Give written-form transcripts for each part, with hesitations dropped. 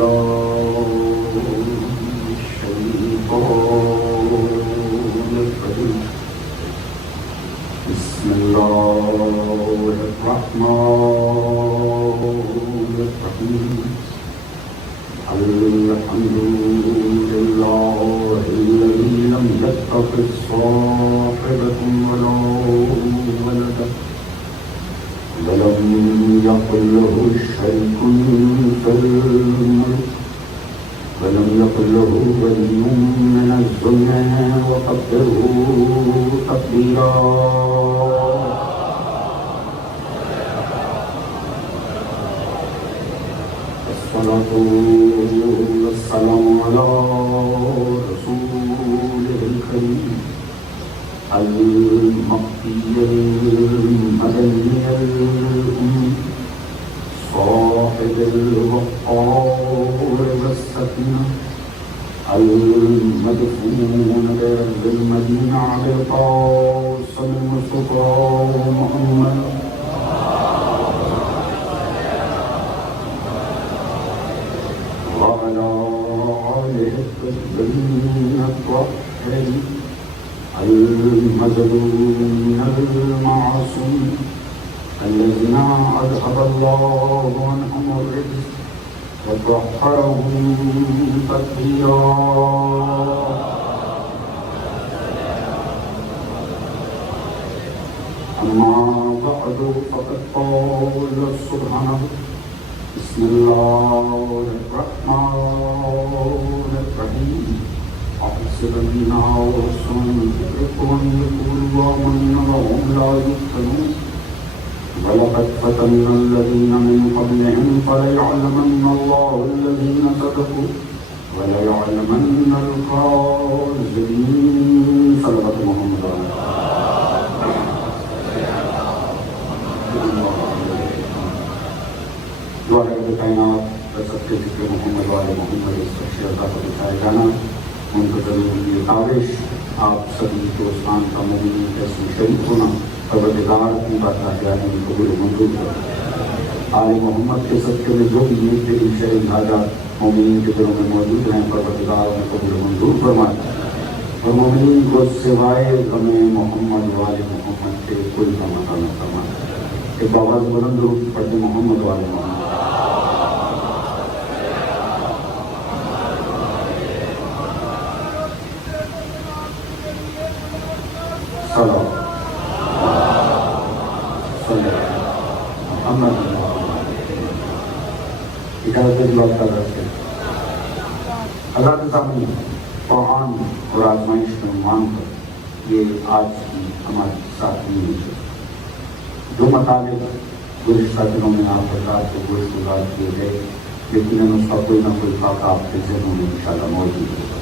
بالله من الشيطان الرجيم. بسم الله الرحمن الرحيم. الحمد لله الذي لم يتخذ صاحبة ولا ولدا ولم يكن له شريك في الملك ولم يكن له ولي من الذل وكبره تكبيرا. الصلاة والسلام على رسوله الكريم المقي المدني الأمي صاحب الوقار والسكينة المدفون بأرض المدينة على القاسم المصطفى محمد وعلى آله الطيبين الطاهرين المظلومين المعصومين الذين أذهب الله عنهم الرجس وطهرهم تطهيرا. أما بعد فقد قال سبحانه بسم الله الرحمن الرحيم. أحسب الناس أن يتركوا أن يقولوا آمنا وهم لا يفتنون ولقد فتنا الذين من قبلهم فليعلمن الله الذين صدقوا وليعلمن الكاذبين. صدق محمد. دوارے کائنات سب کے ذکر محمد والے محمد شہزادہ کو دکھایا جانا منتظر کی کاوش آپ سبھی دوستان کا مومنین کے شریک ہونا پروردگار کی باتیں قبول منظور کر. آل محمد کے صدقے میں جو بھی نیک دل شرعی حاجات مومنین کے دلوں میں موجود ہیں پروردگار انہیں قبول منظور فرمائے اور مومنین کو سوائے غم محمد والے محمد سے کوئی غم عطا نہ فرمائے. ایک آواز بلند درود پڑھتے محمد والے محمد. اللہ کے سامنے قرآن اور آزمائش کا عنوان پر یہ آج کی ہماری ساتویں ہے. جو مطالب گزشتہ دنوں میں آپ حضرات کو گوشت گزار کیے گئے لیکن اس کا کوئی نہ کوئی خاکہ آپ کے ذہنوں میں انشاءاللہ موجود ہوگا.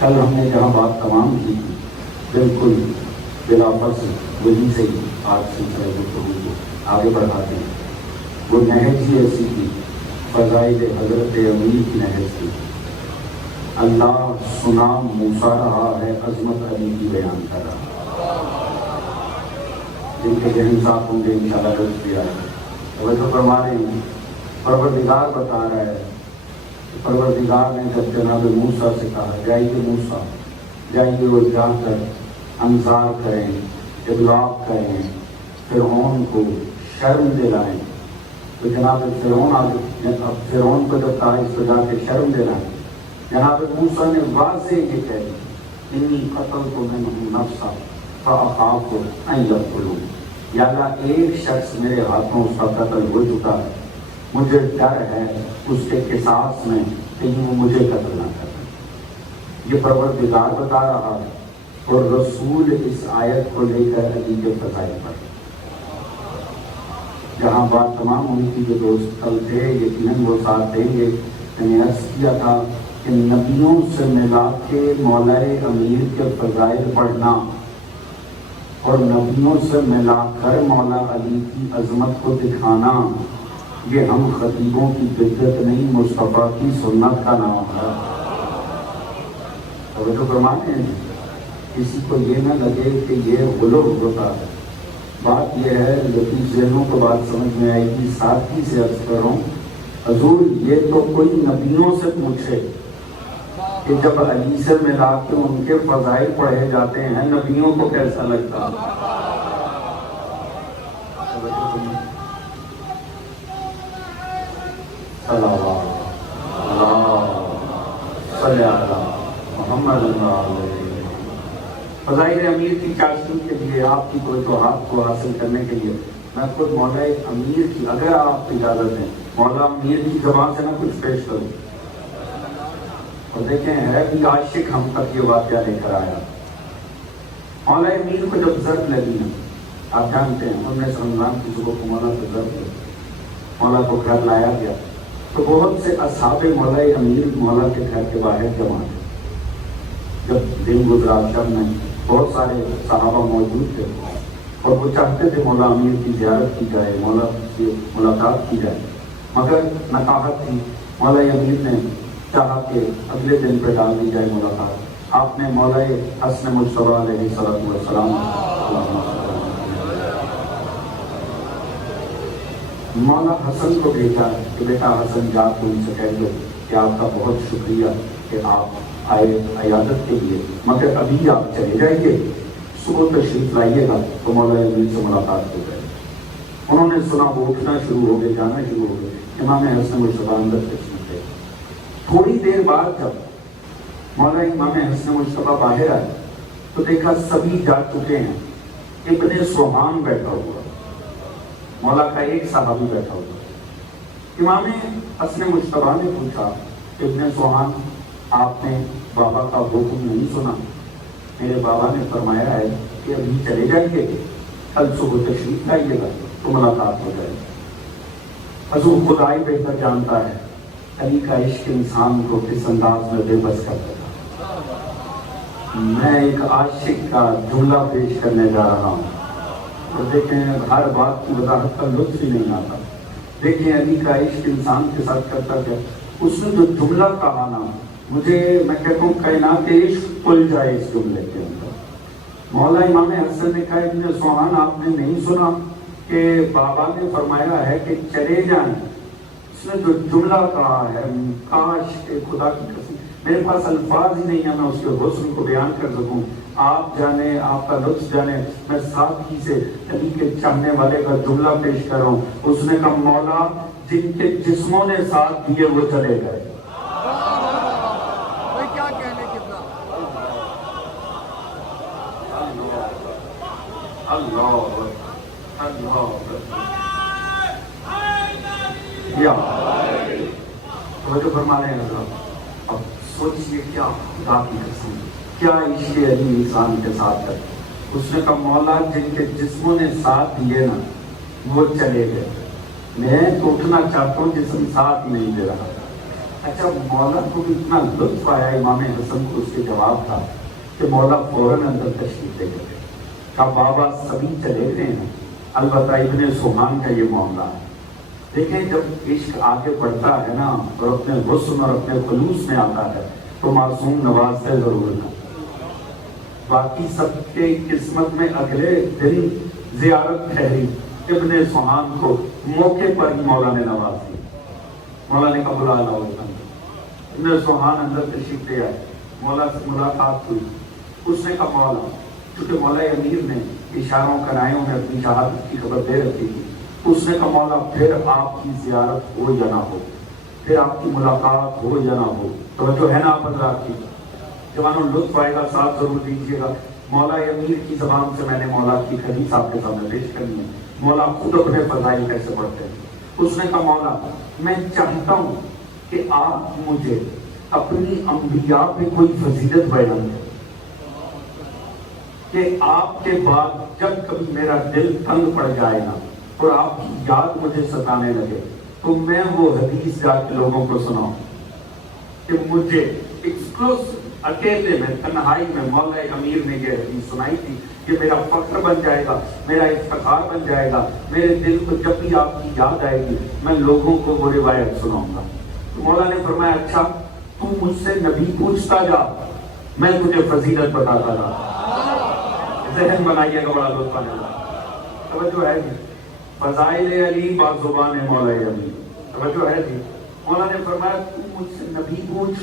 کل ہم نے جہاں بات تمام کی تھی بالکل بلا فصل وہیں سے ہی آج سلسلہ گفتگو کو آگے بڑھاتے ہیں. وہ نہج ہی ایسی تھی فضائل حضرت امیر کی نہج تھی. اللہ سنا موسیٰ رہا ہے عظمت علی کی بیان کر رہا. جن کے ذہن صاف ہوں گے انشاءاللہ درس بھی آئے گا. توجہ فرما رہے ہیں پروردگار بتا رہا ہے کہ پروردگار نے جب جناب موسیٰ سے کہا جائیے موسیٰ جائیے وہ جا کر انذار کریں ابلاغ کریں فرعون کو شرم دلائیں. تو جناب فرعون کو جب کہا اس کو جا کے شرم دلائیں جناب موسیٰ نے واضح یہ کہہ دی انی قتلت منہم نفسا فاخاف ان یقتلون. یا اللہ ایک شخص میرے ہاتھوں اس کا قتل ہو چکا ہے مجھے ڈر ہے اس کے قصاص میں کہیں وہ مجھے قتل نہ کریں. یہ پروردگار بتا رہا ہے اور رسول اس آیت کو لے کر علی کے فضائل پر جہاں بات تمام ہوئی تھی. جو دوست کل تھے یقیناً وہ ساتھ دیں گے. میں نے عرض کیا تھا کہ نبیوں سے ملا کے مولائے امیر کے فضائل پڑھنا اور نبیوں سے ملا کر مولا علی کی عظمت کو دکھانا یہ ہم خطیبوں کی بدعت نہیں مصطفیٰ کی سنت کا نام ہے. توجہ فرماتے ہیں کسی کو یہ نہ لگے کہ یہ غلو ہوتا ہے. بات یہ ہے لطیف ذہنوں کو بات سمجھ میں آئے گی. سادگی سے عرض کر رہا ہوں حضور یہ تو کوئی نبیوں سے پوچھے کہ جب علی سے ملا کے ان کے فضائل پڑھے جاتے ہیں نبیوں کو کیسا لگتا؟ محمد فضائل امیر کی چاشنی کے لیے آپ کی توجہات کو حاصل کرنے کے لیے میں خود مولا امیر کی، اگر آپ اجازت دیں، مولا امیر کی زبان سے نہ کچھ پیش کروں. اور دیکھیں ہے بھی عاشق ہم تک یہ واقعہ لے کر آیا. مولا امیر کو جب ضرب لگی نا، آپ جانتے ہیں 19 رمضان کی صبح کو مولا کو ضرب لگی، مولا کو گھر لایا گیا تو بہت سے اصحاب مولا امیر مولا کے گھر کے باہر جمع تھے. جب دن گزرا شب میں بہت سارے صحابہ موجود تھے اور وہ چاہتے تھے مولا امیر کی زیارت کی جائے، مولا سے ملاقات کی جائے، مگر نقاہت تھی. مولا امیر نے چاہا کہ اگلے دن پہ ڈال دی جائے ملاقات. آپ نے مولا حسن مجتبیٰ علیہ السلام مولا حسن کو بھیجا کہ بیٹا حسن جا تو ان سے کہہ دو کہ آپ کا بہت شکریہ کہ آپ آئے عیادت کے لیے، مگر ابھی آپ چلے جائیے، صبح تشریف لائیے گا تو مولا امیر سے ملاقات ہو جائے. انہوں نے سنا، وہ اٹھنا شروع ہو گئے، جانا شروع ہو گئے. امام حسن مجتبیٰ اندر تشریف لے. تھوڑی دیر بعد جب مولا امام حسن مجتبیٰ باہر آئے تو دیکھا سبھی جا چکے ہیں. ابن سوہان بیٹھا ہوا، مولا کا ایک صحابی بیٹھا ہوا. امام حسن مجتبیٰ نے پوچھا ابن سوہان، آپ نے بابا کا حکم نہیں سنا؟ میرے بابا نے فرمایا ہے کہ ابھی چلے جائیے، کل صبح تشریف لائیے گا تو ملاقات ہو جائے. حضور خدا ہی بہتر جانتا ہے علی کا عشق انسان کو کس انداز میں بے بس کر دیتا. میں ایک عاشق کا جملہ پیش کرنے جا رہا ہوں اور دیکھیں ہر بات کی وضاحت کا لطف ہی نہیں آتا. دیکھیں علی کا عشق انسان کے ساتھ کرتا کیا. اس نے جو جملہ کہا نا، مجھے میں کہتا ہوں کائنات عشق کھل جائے اس جملے کے اندر. مولا امام حسن نے کہا ابن سوہان، آپ نے نہیں سنا کہ بابا نے فرمایا ہے کہ چلے جائیں؟ اس نے جو جملہ کہا ہے، کاش کہ خدا کی قسم میرے پاس الفاظ ہی نہیں ہے میں اس کے حسن کو بیان کر سکوں. آپ جانے، آپ کا لطف جانے، میں سادگی سے علی کے چاہنے والے کا جملہ پیش کر رہا ہوں. اس نے کہا مولا جن کے جسموں نے ساتھ دیے وہ چلے گئے. توجہ فرما رہے ہیں حضرت. اب سوچئے کیا خدا کی قسم، کیا عشق علی انسان کے ساتھ ہے. اس نے کہا مولا جن کے جسموں نے ساتھ دیے نا وہ چلے گئے. میں تو اٹھنا چاہتا ہوں، جسم ساتھ نہیں دے رہا. اچھا مولا کو اتنا لطف آیا امام حسن کو اس کے جواب تھا کہ مولا فوراً اندر تشریف لے گئے. کہا بابا سبھی چلے گئے ہیں، البتہ ابن سوہان کا یہ معاملہ ہے. دیکھیں جب عشق آگے بڑھتا ہے نا اور اپنے حسن اور اپنے خلوص میں آتا ہے تو معصوم نوازتے ضرور ہے. باقی سب کے قسمت میں اگلے دن زیارت ٹھہری، ابن سوہان کو موقع پر ہی مولا نے نواز دی. مولا نے کہا بلا لاؤ. ابن سوہان اندر تشریف لے آئے، مولا سے ملاقات ہوئی. اس نے کہا مولا، چونکہ مولا امیر نے اشاروں کنائیوں میں اپنی شہادت کی خبر دے رکھی تھی، اس نے کہا مولا پھر آپ کی زیارت ہو یا نہ ہو، پھر آپ کی ملاقات ہو یا نہ ہو. توجہ ہے نا آپ حضرات کی؟ جوانوں لطف آئے گا، ساتھ ضرور دیجیے گا. مولا امیر کی زبان سے میں نے مولا کی خلیل صاحب کے سامنے پیش کرنی ہے. مولا خود اپنے فضائل کیسے پڑھتے ہیں. اس نے کہا مولا میں چاہتا ہوں کہ آپ مجھے اپنی انبیاء پہ کوئی فضیلت بیان کریں کہ آپ کے بعد جب کبھی میرا دل تنگ پڑ جائے نا اور آپ کی یاد مجھے ستانے لگے تو میں وہ حدیث جا کے لوگوں کو سناؤں کہ مجھے ایکسکلوسیو اکیلے میں تنہائی میں مولا امیر نے یہ حدیث سنائی تھی کہ میرا فخر بن جائے گا، میرا افتخار بن جائے گا. میرے دل کو جب بھی آپ کی یاد آئے گی میں لوگوں کو وہ روایت سناؤں گا. تو مولا نے فرمایا اچھا تو مجھ سے نبی پوچھتا جا، میں تجھے فضیلت بتاتا رہا. ذہن بنائیے گا، بڑا لطف آنے والا. توجہ ہے جی؟ فضائل علی بازبان مولا علی. توجہ ہے جی؟ مولا نے فرمایا تو مجھ سے نبی پوچھ،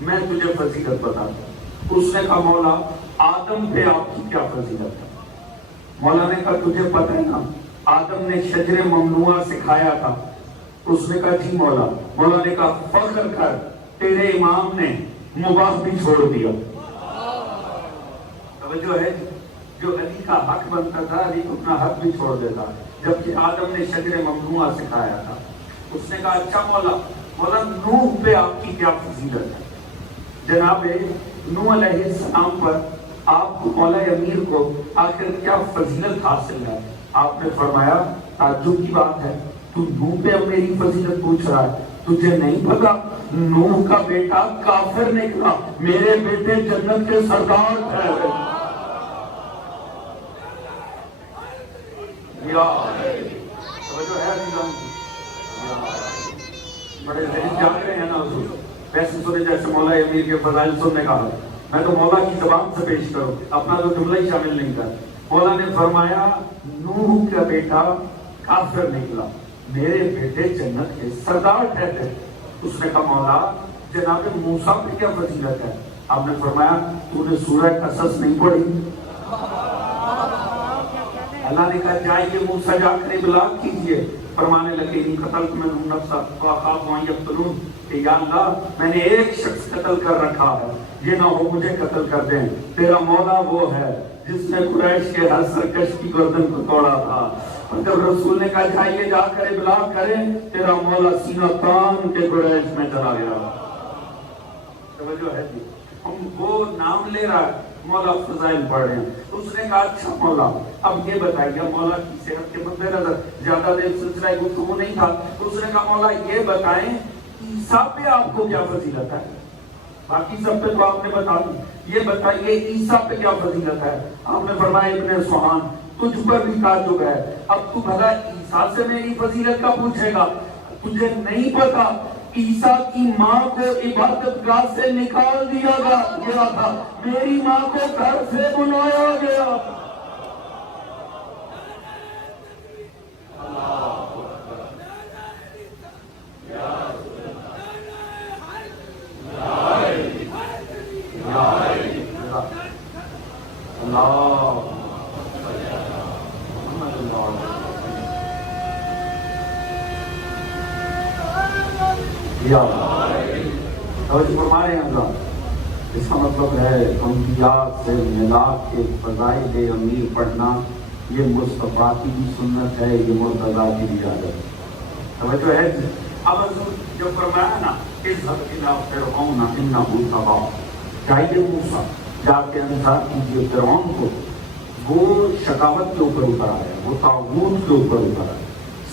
میں تجھے فضیلت بتاتا ہوں۔ اس نے کہا مولا آدم پہ آپ کی کیا فضیلت ہے؟ مولا نے کہا تجھے پتہ ہے نا آدم نے شجر ممنوعہ سکھایا تھا؟ اس نے کہا جی مولا۔ مولا نے کہا فخر کر تیرے امام نے مباح بھی چھوڑ دیا۔ توجہ ہے، جو علی کا حق بنتا تھا علی اپنا حق بھی چھوڑ دیتا، جبکہ آدم نے شجر ممنوعہ سکھایا تھا۔ اس نے کہا اچھا مولا، مولا نوح پہ آپ کی کیا فضیلت ہے؟ جناب نوح علیہ السلام پر آپ کو مولا امیر کو آخر کیا فضیلت حاصل ہے؟ آپ نے فرمایا تعجب کی بات ہے، تو نوح پہ اب میری فضیلت پوچھ رہا ہے؟ تجھے نہیں پتا نوح کا بیٹا کافر نکلا، میرے بیٹے جنت کے سردار ٹھہرے۔ بڑے ذہن جان رہے ہیں نا حضور، ویسے سنے جیسے مولا امیر کے فضائل سننے کا ہے، میں تو مولا کی زبان سے پیش کروں، اپنا تو جملہ ہی شامل نہیں کر۔ مولا نے فرمایا نوح کا بیٹا کافر نکلا، میرے بیٹے جنت کے سردار ٹھہرے۔ اس نے کہا مولا جناب موسیٰ پہ کیا فضیلت ہے؟ آپ نے فرمایا تو نے سورہ قصص نہیں پڑھی؟ اللہ نے کہا جائیے موسیٰ جا کر ابلاغ کیجئے۔ فرمانے لگے انی قتلت منهم نفسا فاخاف ان یقتلون، کہ یا اللہ میں نے ایک شخص قتل کر رکھا ہے، یہ نہ ہو مجھے قتل کر دیں۔ تیرا مولا وہ ہے جس نے قریش کے ہر سرکش کی گردن کو توڑا تھا۔ اور جب رسول نے کہا جائیے جا کر ابلاغ کریں، تیرا مولا سینہ تان کے قریش میں چلا گیا۔ توجہ ہے جی، ہم وہ نام لے رہا ہے، مولا فضائل پڑھ رہے ہیں۔ اس نے کہا اچھا مولا اب یہ بتائیے، مولا کی صحت کے مد نظر زیادہ دیر سلسلہ گفتگو نہیں تھا، اس نے کہا مولا یہ بتائیں عیسیٰ پہ آپ کو کیا فضیلت ہے؟ باقی سب پہ تو آپ نے بتا دی، یہ بتائیے عیسیٰ پہ کیا فضیلت ہے؟ آپ نے فرمایا ابن سبحان تجھ پر بھی تعجب ہے، اب تو بھلا عیسیٰ سے میری فضیلت کا پوچھے گا؟ تجھے نہیں پتا عیسیٰ کی ماں کو عبادت گاہ سے نکال دیا گیا تھا، میری ماں کو گھر سے بلایا گیا۔ اس کا مطلب ہے انبیاء سے میلاد کے فضائل امیر پڑھنا، یہ مصطفیٰ کی بھی سنت ہے، یہ مرتضیٰ کی بھی عادت ہے۔ توجہ ہے جی، اب حضور جو فرمایا نا اذهب الى فرعون انه طغى، جائیے موسیٰ جا کے انذار کیجیے فرعون کو، وہ شقاوت کے اوپر اتر آیا، وہ طاغوت کے اوپر اتر آیا،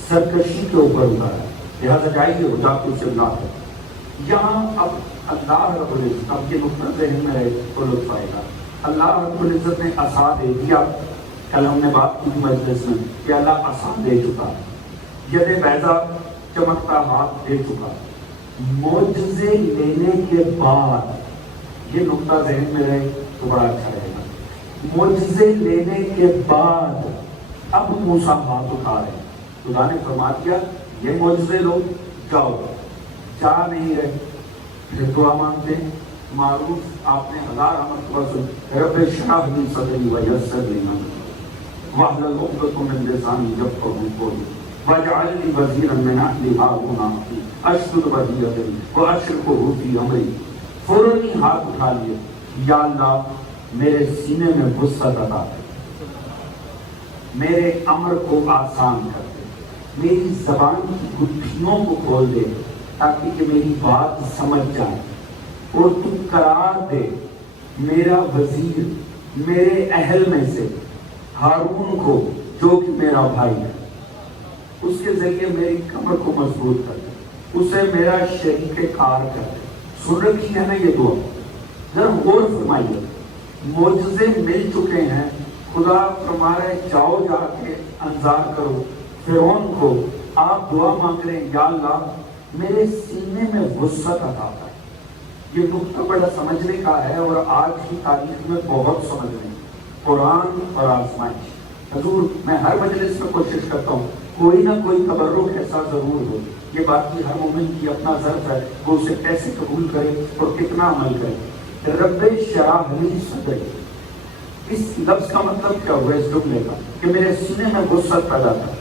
سرکشی کے اوپر اتر آیا، لہذا جائیے وہ جا کے اسے بلا کر۔ یہاں اب اللہ رب العزت، اب یہ نقطہ ذہن میں رہے تو لطف آئے گا، اللہ رب العزت نے عصا دے دیا۔ کل ہم نے بات کی مجلس میں کہ اللہ عصا دے چکا، ید بیضا چمکتا ہاتھ دے چکا، معجزے لینے کے بعد، یہ نقطہ ذہن میں رہے تو بڑا اچھا رہے گا، معجزے لینے کے بعد اب موسیٰ ہاتھ اٹھا رہے ہیں، خدا نے فرما دیا یہ معجزے لو، جاؤ، جا نہیں رہے، پھر دعا مانگتے ہیں، معروف آپ نے 1000 مرتبہ سن، رب اشرح لی صدری ویسر لی امری واحلل عقدۃ من لسانی یفقهوا قولی واجعل لی وزیرا من اہلی ہارون اخی اشدد بہ ازری واشرکہ فی امری۔ فوراً ہی ہاتھ اٹھا لیے، یا اللہ میرے سینے میں وسعت عطا کر، میرے امر کو آسان کر دے، میری زبان کی گٹھیوں کو کھول دے تاکہ کہ میری بات سمجھ جائے، اور تو قرار دے میرا وزیر میرے اہل میں سے ہارون کو جو کہ میرا بھائی ہے، اس کے ذریعے میری کمر کو مضبوط کر دے، اسے میرا شریک کار کر دے۔ سن رکھی ہے نا یہ دعا، ذرا غور فرمائیے، معجزے مل چکے ہیں، خدا فرما رہے جاؤ جا کے انذار کرو فرعون کو، آپ دعا مانگ رہے ہیں یا اللہ میرے سینے میں وسعت عطا کر۔ یہ نقطہ بڑا سمجھنے کا ہے اور آج کی تاریخ میں بہت سمجھنے، قرآن اور آزمائش۔ حضور میں ہر مجلس میں کوشش کرتا ہوں کوئی نہ کوئی تبرک ایسا ضرور ہو، یہ بات کی ہر مومن کی اپنا ظرف ہے وہ اسے کیسے قبول کرے اور کتنا عمل کرے۔ رب اشرح لی صدری، اس لفظ کا مطلب کیا ہوا اس جملے کا؟ کہ میرے سینے میں وسعت پیدا تھا۔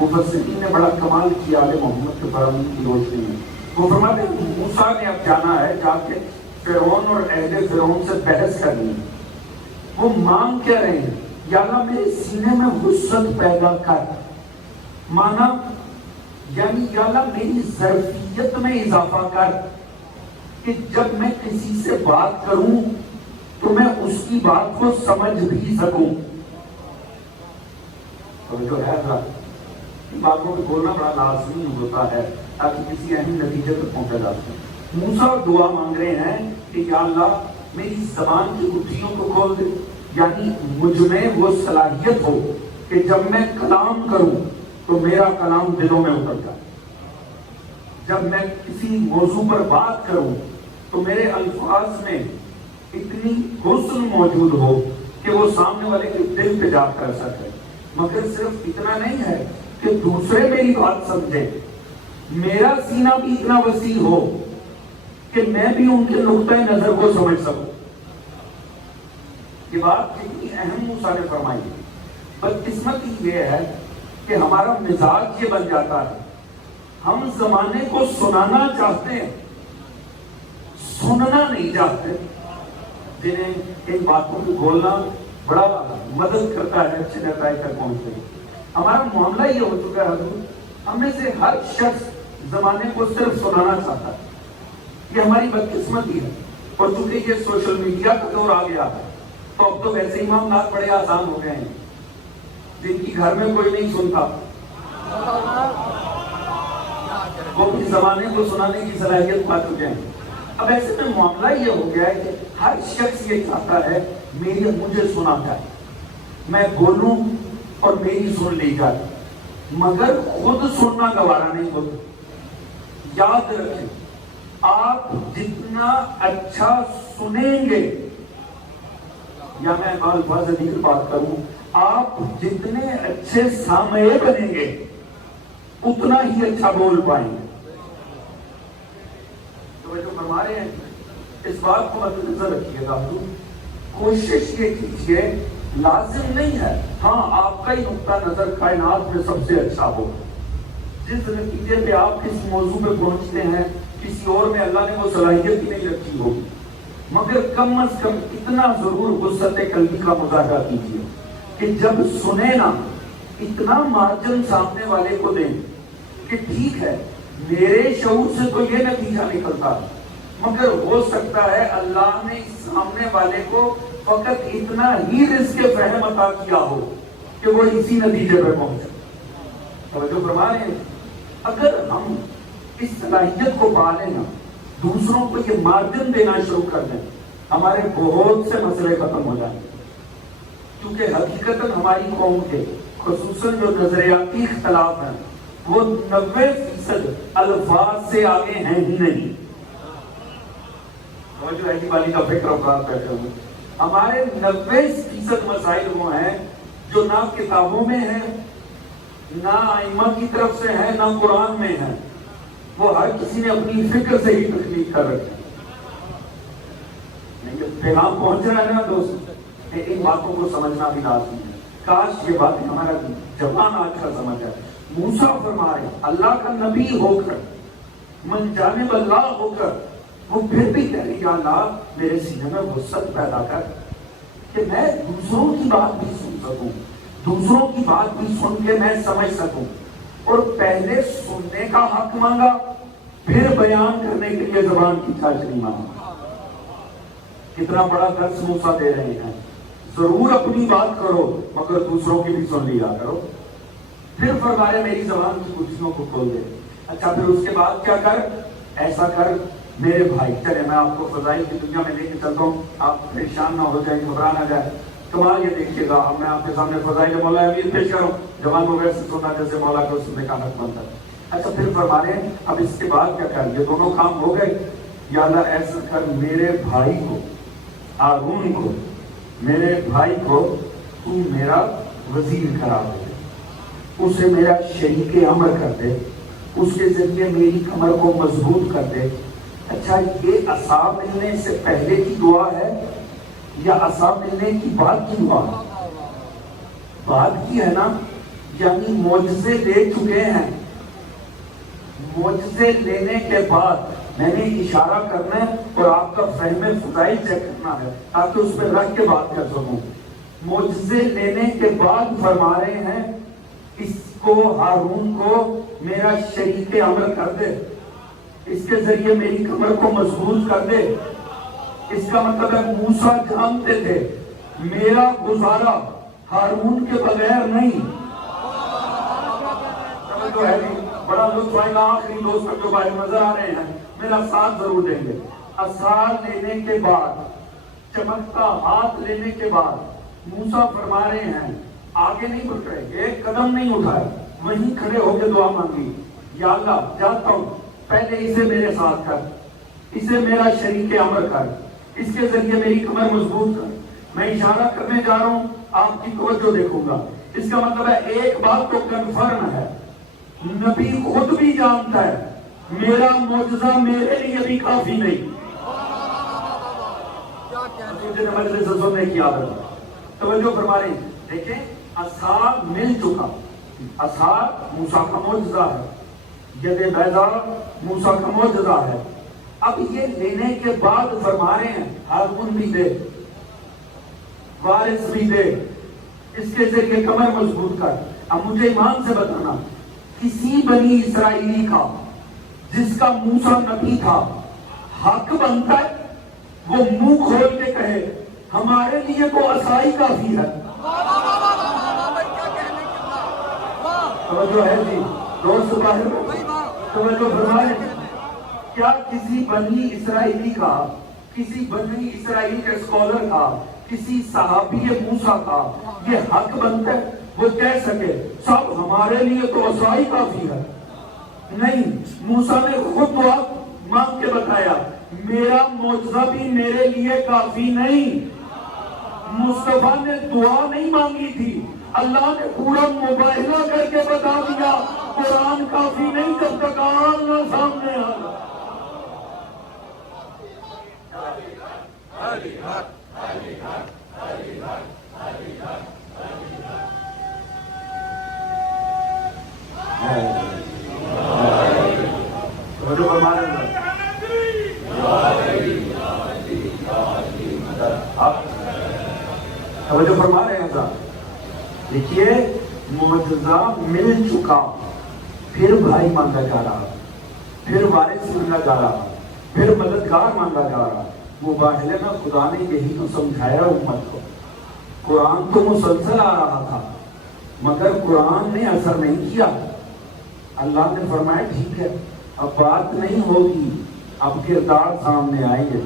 مفسرین نے بڑا کمال کیا آل محمد کے فرمان کی روشنی میں، وہ فرماتے ہیں موسیٰ نے اب جانا ہے جا کے فرعون اور اہل فرعون سے بحث کرنی ہے۔ وہ مانگ کیا رہے ہیں؟ یا اللہ میرے سینے میں وسعت پیدا کر، مانا یعنی یا اللہ میری ظرفیت میں اضافہ کر کہ جب میں کسی سے بات کروں تو میں اس کی بات کو سمجھ بھی سکوں۔ تو جو ہے ان باتوں کو بولنا بڑا لازمی ہوتا ہے تاکہ کسی اہم نتیجے پر پہنچا جا سکے۔ موسیٰ دعا مانگ رہے ہیں کہ یا اللہ میری زبان کی گٹھیوں کو کھول دے، یعنی مجھ میں وہ صلاحیت ہو کہ جب میں کلام کروں تو میرا کلام دلوں میں اتر جائے، جب میں کسی موضوع پر بات کروں تو میرے الفاظ میں اتنی حسن موجود ہو کہ وہ سامنے والے کے دل پہ جا کر سکے۔ مگر صرف اتنا نہیں ہے کہ دوسرے میری بات سمجھے، میرا سینہ بھی اتنا وسیع ہو کہ میں بھی ان کے نقطۂ نظر کو سمجھ سکوں۔ یہ بات کتنی اہم موسیٰ نے فرمائی۔ بدقسمتی یہ ہے کہ ہمارا مزاج یہ بن جاتا ہے، ہم زمانے کو سنانا چاہتے ہیں، سننا نہیں چاہتے، جنہیں ان باتوں کو بولنا بڑا مدد کرتا ہے اچھے نتائج تک پہنچتے۔ ہمارا معاملہ یہ ہو چکا ہے حضور، ہم میں سے ہر شخص زمانے کو صرف سنانا چاہتا ہے، یہ ہماری بدقسمتی ہے۔ اور چونکہ یہ سوشل میڈیا کا دور آ گیا ہے تو اب تو ویسے ہی معاملات بڑے آسان ہو گئے ہیں، جن کی گھر میں کوئی نہیں سنتا وہ بھی زمانے کو سنانے کی صلاحیت پا چکے ہیں۔ اب ایسے میں معاملہ یہ ہو گیا ہے کہ ہر شخص یہ چاہتا ہے مجھے سنا جائے، میں بولوں اور میری سن لی جائے، مگر خود سننا گوارا نہیں ہوتا۔ یاد رکھیں آپ جتنا اچھا سنیں گے، یا میں الفاظ دیگر بات کروں، آپ جتنے اچھے سامعے بنیں گے اتنا ہی اچھا بول پائیں گے۔ تو جو فرما رہے ہیں اس بات کو مد نظر رکھیے گا، کوشش یہ کیجیے، لازم نہیں ہے ہاں آپ کا ہی نقطہ نظر کائنات میں سب سے اچھا ہو، جس نتیجے پہ آپ کسی موضوع پہ پہنچتے ہیں کسی اور میں اللہ نے وہ صلاحیت ہی نہیں رکھی ہوگی، مگر کم از کم اتنا ضرور وسعت قلبی کا مظاہرہ کیجیے کہ جب سنے نا اتنا مارجن سامنے والے کو دیں کہ ٹھیک ہے میرے شعور سے تو یہ نتیجہ نکلتا، مگر ہو سکتا ہے اللہ نے سامنے والے کو فقط اتنا ہی رزق فہم عطا کیا ہو کہ وہ اسی نتیجے پہ پہنچے۔ توجہ فرما رہے ہیں، اگر ہم اس صلاحیت کو پا لیں نا، دوسروں کو یہ مارجن دینا شروع کر دیں، ہمارے بہت سے مسئلے ختم ہو جائیں گے۔ کیونکہ حقیقتاً ہماری قوم کے خصوصاً جو نظریاتی اختلاف ہیں وہ 90% الفاظ سے آگے ہیں ہی نہیں۔ جو ایسی والی کا فکر افراد بیٹھے ہوئے، ہمارے 90% مسائل وہ ہیں جو نہ کتابوں میں ہیں، نہ ائمہ کی طرف سے ہیں، نہ قرآن میں ہیں، وہ ہر کسی نے اپنی فکر سے ہی تخلیق کر رکھی۔ پیغام پہنچ رہا ہے نا دوست، ان باتوں کو سمجھنا بھی لازمی ہے۔ کاش یہ باتیں ہمارا جوان آج کا سمجھ ہے۔ موسیٰ فرما رہے اللہ کا نبی ہو کر، من جانب اللہ ہو کر، وہ پھر بھی کہہ رہی یا اللہ میرے سینے میں وسعت پیدا کر کہ میں دوسروں کی بات بھی سن سکوں، دوسروں کی بات بھی سن کے میں سمجھ سکوں۔ اور پہلے سننے کا حق مانگا، پھر بیان کرنے کے لیے زبان کی چاچنی مانگا۔ کتنا بڑا درس موسیٰ دے رہے ہیں، ضرور اپنی بات کرو مگر دوسروں کی بھی سن لیا کرو۔ پھر فرمایا میری زبان کی گٹھیوں کو کھول دے۔ اچھا پھر اس کے بعد کیا کر؟ ایسا کر میرے بھائی، چلے میں آپ کو فضائل کی دنیا میں لے کے چلتا ہوں، آپ پریشان نہ ہو جائیں، گھبرا نہ جائے۔ کمال یہ دیکھیے گا، میں آپ کے سامنے فضائل مولا امیر پیش کروں، جوان کو ویسے سننا جیسے مولا کو سننے کا حق بنتا ہے۔ اچھا پھر فرما رہے ہیں اب اس کے بعد کیا کر؟ یہ دونوں کام ہو گئے، یا اللہ ایسا کر میرے بھائی کو، ہارون کو، میرے بھائی کو تو میرا وزیر کرا دے، اسے میرا شریک امر کر دے، اس کے ذریعے میری کمر کو مضبوط کر دے۔ اچھا یہ عصا ملنے سے پہلے کی دعا ہے یا عصا ملنے کی بعد کی دعا ہے؟ بعد کی ہے نا، یعنی معجزے لے چکے ہیں۔ معجزے لینے کے بعد میں نے اشارہ کرنا ہے اور آپ کا فہم فضائی چیک کرنا ہے تاکہ اس پہ رکھ کے بات کر سکوں۔ معجزے لینے کے بعد فرما رہے ہیں اس کو، ہارون کو میرا شریک امر کر دے، اس کے ذریعے میری کمر کو مضبوط کر دے۔ اس کا مطلب ہے موسیٰ جانتے تھے میرا گزارا ہارون کے بغیر نہیں۔ تو ہے بڑا لطف آئے گا، آخری دوست جو بھائی نظر آ رہے ہیں میرا ساتھ ضرور دیں گے۔ عصا لینے کے بعد، چمکتا ہاتھ لینے کے بعد موسیٰ فرما رہے ہیں، آگے نہیں بڑھ رہے، ایک قدم نہیں اٹھائے، وہیں کھڑے ہو کے دعا مانگی، یا اللہ جانتا ہوں پہلے اسے میرے ساتھ کر، اسے میرا شریک امر کر، اس کے ذریعے میری کمر مضبوط کر۔ میں اشارہ کرنے جا رہا ہوں، آپ کی توجہ دیکھوں گا۔ اس کا مطلب ہے ایک بات تو کنفرم ہے، نبی خود بھی جانتا ہے میرا معجزہ میرے لیے بھی کافی نہیں۔ مجھے مجلس سے سننے کی عادت ہے، توجہ فرما رہے ہیں۔ دیکھیں عصا مل چکا، عصا موسیٰ کا معجزہ ہے، ید بیضا موسیٰ کا معجزہ ہے۔ اب یہ لینے کے بعد فرما رہے ہیں ہارون بھی دے، وارث بھی دے، اس کے ذریعے کمر مضبوط کر۔ اب مجھے ایمان سے بتانا، کسی بنی اسرائیلی کا جس کا موسیٰ نبی تھا حق بنتا ہے وہ منہ کھول کے کہے ہمارے لیے تو عصا ہی کافی ہے۔ توجہ ہے جی دوست باہر، توجہ فرمائیں۔ کیا کسی بنی اسرائیلی کا، کسی بنی اسرائیل کے اسکالر کا، کسی صحابی موسیٰ کا یہ حق بنتا ہے وہ کہہ سکے سب ہمارے لیے تو عصا ہی کافی ہے؟ نہیں، موسیٰ نے خود دعا مانگ کے بتایا میرا معجزہ بھی میرے لیے کافی نہیں۔ مصطفیٰ نے دعا نہیں مانگی تھی، اللہ نے پورا مباہلہ کر کے بتا دیا قرآن کافی نہیں جب تک آنا سامنے آنا۔ توجہ فرما رہے ہیں صاحب، دیکھیے معجزہ مل چکا، پھر بھائی مانگا جا رہا، پھر وارث مانگا جا رہا، پھر مددگار مانگا جا رہا۔ مباہلے میں خدا نے یہی تو سمجھایا امت کو، قرآن تو مسلسل آ رہا تھا مگر قرآن نے اثر نہیں کیا۔ اللہ نے فرمایا ٹھیک ہے اب بات نہیں ہوگی، اب کردار سامنے آئیں گے۔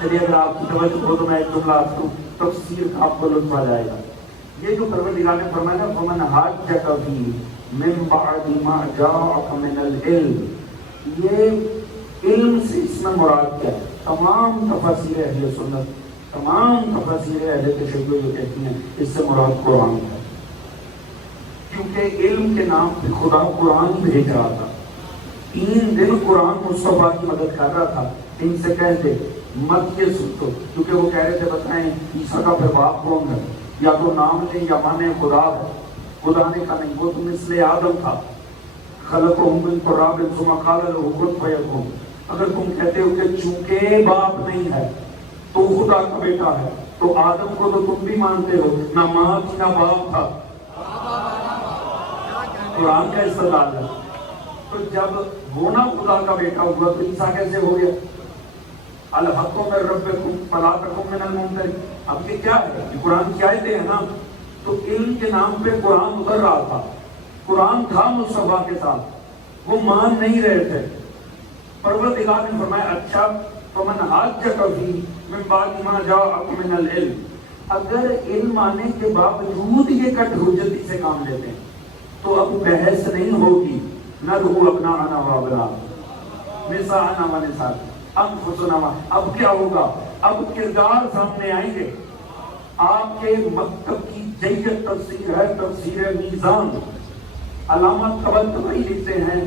چلیے اگر آپ کی توجہ ہو تو میں ایک جملہ آپ کو تفسیر کا آپ کو لطف آ جائے گا۔ یہ جو پروردگار نے فرمایا نا فَمَنْ حَاجَّكَ فِيهِ مِنْ بَعْدِ مَا جَاءَكَ مِنَ الْعِلْمِ، یہ علم سے اس میں مراد کیا ہے؟ تمام تفاسیر اہل سنت، تمام تفاسیر اہل تشیع جو کہتی ہیں اس سے مراد قرآن ہے، کیونکہ علم کے نام پہ خدا قرآن بھیج رہا تھا۔ 3 دن قرآن مصطفیٰ کی مدد کر رہا تھا۔ ان سے کہتے مت یہ سنو، کیونکہ وہ کہہ رہے تھے بتائیں عیسیٰ کا پھر باپ کون ہے، یا تو نام لیں یا مانے خدا ہے۔ خدا نے کہا نہیں، وہ تو مثل آدم تھا، خلقہم من تراب ثم قال له کن فیکون۔ اگر تم کہتے ہو کہ چونکہ باپ نہیں ہے تو خدا کا بیٹا ہے، تو آدم کو تو تم بھی مانتے ہو، نہ ماں تھی نہ باپ تھا۔ قرآن کا استدلال ہے۔ تو جب وہ نہ خدا کا بیٹا ہوا تو عیسیٰ کیسے ہو گیا؟ الحق من ربکم فلا تکن من الممترین۔ اب یہ کیا ہے؟ یہ قرآن کی آیتیں ہیں نا، تو علم کے نام پہ قرآن اتر رہا تھا، قرآن تھا مصطفیٰ کے ساتھ، وہ مان نہیں رہے تھے۔ پروردگار نے فرمایا اچھا فمن حاجک فیہ من بعد ما جاءک من العلم، اگر علم آنے کے باوجود یہ کٹ حجتی سے کام لیتے ہیں تو اب بحث نہیں ہوگی ندعو ابناءنا وابناءکم نساءنا ونساءکم انفسنا۔ اب کیا ہوگا؟ اب کردار سامنے آئیں گے، آپ کے مکتب کی جید تفسیر ہے تفسیر میزان، علامہ طباطبائی لکھتے ہیں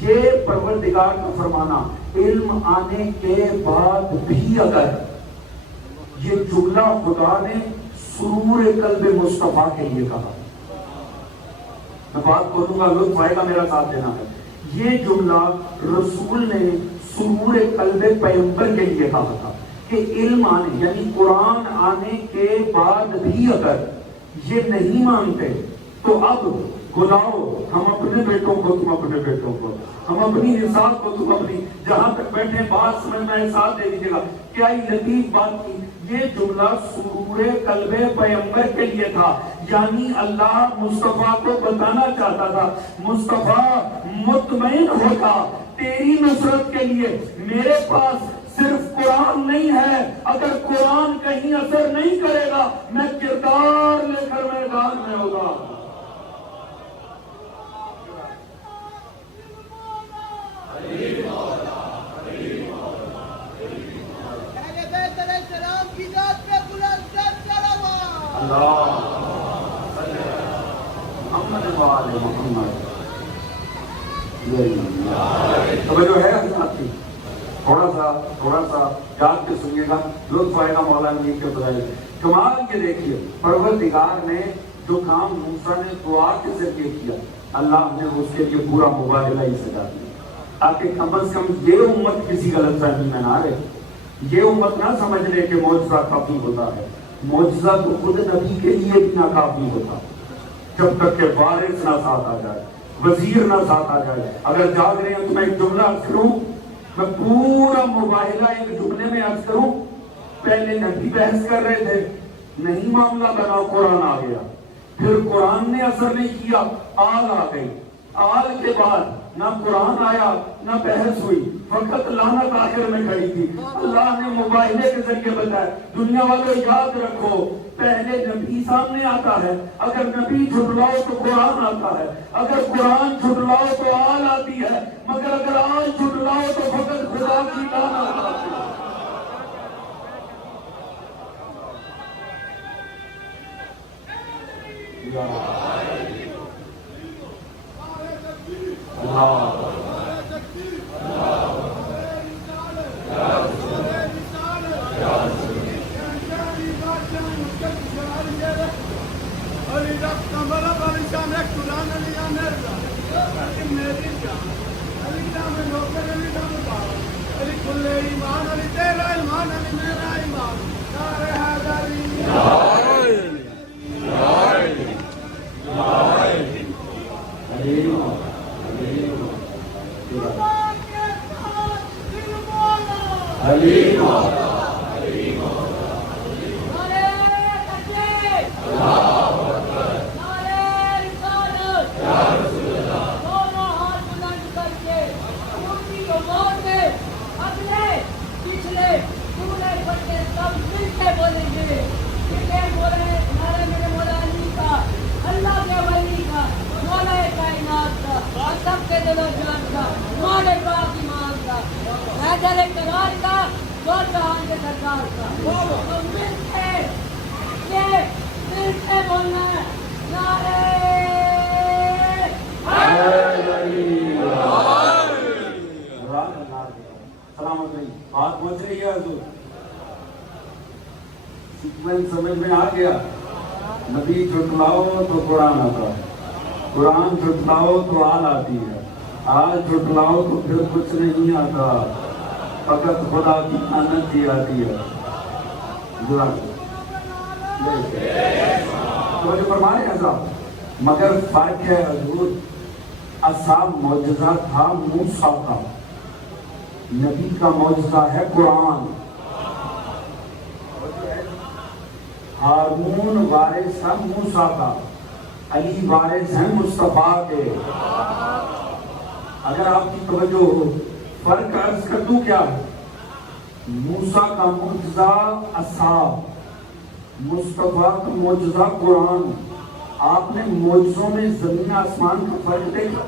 یہ پروردگار کا فرمانا علم آنے کے بعد بھی اگر یہ جملہ خدا نے سرور قلب مصطفیٰ کے لیے کہا، میں بات کروں گا لطف آئے گا میرا ساتھ دینا ہے، یہ جملہ رسول نے سرور قلب پیغمبر کے لیے کہا تھا کہ علم آنے یعنی قرآن آنے کے بعد بھی اگر یہ نہیں مانتے تو اب گناہو ہم اپنے بیٹوں کو تم اپنے بیٹوں کو، ہم اپنی نساء کو تم اپنی، جہاں تک بیٹھے بات سمجھنا احساس دے دیجیے گا کیا ہی لطیف بات کی۔ یہ جملہ سرور قلب پیغمبر کے لیے تھا، یعنی اللہ مصطفیٰ کو بتانا چاہتا تھا مصطفیٰ مطمئن ہوگا تیری نصرت کے لیے میرے پاس صرف قرآن نہیں ہے، اگر قرآن کہیں اثر نہیں کرے گا میں کردار لے کر میدان میں ہوگا۔ جو ہے تھوڑا سا یاد کے سنیے گا لطف آئے گا مولانا جی کے بتائے۔ کمال یہ دیکھیے پروردگار نے جو کام موسیٰ نے دعا کے ذریعے کیا اللہ نے اس کے لیے پورا مبادلہ ہی سجا دیا تاکہ کم از کم یہ امت کسی غلط فہمی میں نہ رہے، یہ امت نہ سمجھ لے کہ معجزہ کافی ہوتا ہے، معجزہ تو خود نبی کے لیے بھی ناکافی ہوتا جب تک کہ وارث نہ ساتھ آ جائے، وزیر نہ ساتھ آ جائے۔ اگر جاگ رہے ہیں تو میں ایک جملہ عرض کروں، میں پورا مباحثہ ایک جملے میں عرض کروں۔ پہلے نبی بحث کر رہے تھے، نہیں معاملہ بنا، قرآن آ گیا، پھر قرآن نے اثر نہیں کیا، آل آ گئی، آل کے بعد نہ قرآن آیا نہ بحث ہوئی، فقط لعنت آخر میں کھڑی تھی۔ اللہ نے مباحثے کے ذریعے بتایا دنیا والوں یاد رکھو پہلے نبی سامنے آتا ہے، اگر نبی جھٹلاؤ تو قرآن آتا ہے، اگر قرآن جھٹلاؤ تو آل آتی ہے، مگر اگر آل جھٹلاؤ تو فقط خدا کی لعنت آتی ہے۔ بات پہنچ رہی ہے حضور، سیکوینس سمجھ میں آ گیا۔ نبی جھٹلاؤ تو قرآن آتا ہے، قرآن جھٹلاؤ تو آل آتی ہے، آل جھٹلاؤ تو پھر کچھ نہیں آتا، فقط خدا کی لعنت ہی آتی ہے۔ تو جو فرمائے حضرت مگر فرق ہے حضور، اصحاب معجزہ تھا موسیٰ کا، نبی کا معجزہ ہے قرآن۔ ہارون وارث ہے موسیٰ کا، علی وارث ہیں مصطفیٰ کے۔ اگر آپ کی توجہ ہو فرق عرض کر دوں کیا ہے؟ موسیٰ کا معجزہ اصحاب، مصطفیٰ کا معجزہ قرآن۔ آپ نے معجزوں میں زمین آسمان کا فرق دیکھا؟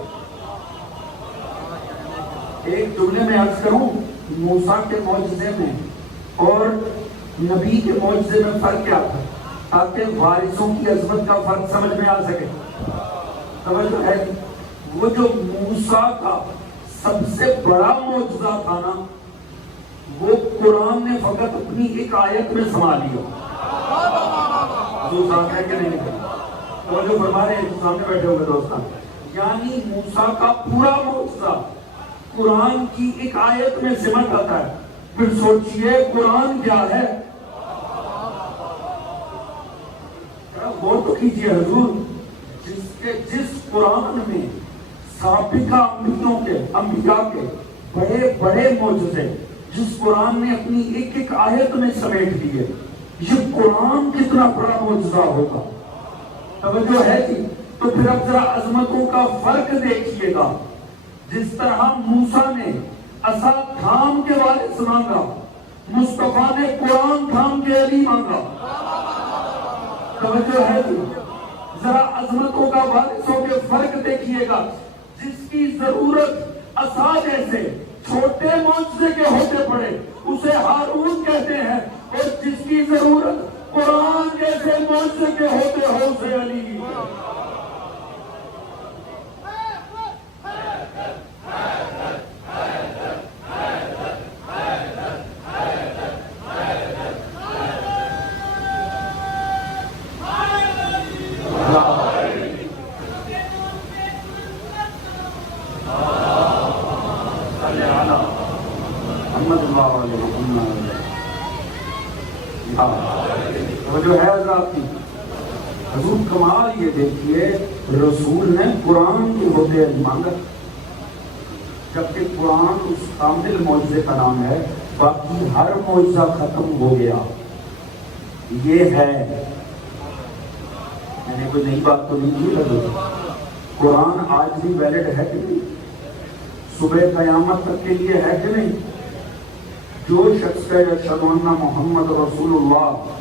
ایک جملے میں عرض کروں، موسیٰ کے معجزے میں اور نبی کے معجزے میں فرق کیا تھا؟ تاکہ وارثوں کی عظمت کا فرق سمجھ میں آ سکے. توجہ ہے. وہ جو موسیٰ کا سب سے بڑا معجزہ تھا نا، وہ قرآن نے فقط اپنی ایک آیت میں سما لیا. حضور صاحب ہے کہ نہیں ہے؟ توجہ فرما رہے ہیں سامنے بیٹھے ہوئے دوستان. یعنی موسیٰ کا پورا معجزہ قرآن کی ایک آیت میں سمٹ آتا ہے. پھر سوچئے قرآن کیا ہے. غور تو کیجئے حضور، جس قرآن میں سابقہ انبیاء کے بڑے بڑے معجزے جس قرآن نے اپنی ایک ایک آیت میں سمیٹ دیے، یہ قرآن کتنا بڑا معجزہ ہوگا. توجہ ہے جی. تو پھر اب ذرا عظمتوں کا فرق دیکھیے گا. جس طرح موسیٰ نے عصا تھام کے وارث مانگا، مصطفیٰ نے قرآن تھام کے علی مانگا. توجہ ہے جی. ذرا عظمتوں کا وارثوں کے فرق دیکھیے گا. جس کی ضرورت عصا جیسے چھوٹے معجزے کے ہوتے پڑے اسے ہارون کہتے ہیں، اور جس کی ضرورت قرآن جیسے معجزے کے ہوتے ہو اسے علی. جو ہے حضرات کی حضور کمال یہ دیکھیے، رسول نے قرآن کے ہوتے مانگا، جبکہ قرآن اس کامل معجزے کا نام ہے. باقی ہر معجزہ ختم ہو گیا. یہ ہے، میں نے کوئی نئی بات تو نہیں کی حضور. قرآن آج بھی ویلڈ ہے کہ نہیں؟ صبح قیامت تک کے لیے ہے کہ نہیں؟ جو شخص ہے اشہد ان محمد رسول اللہ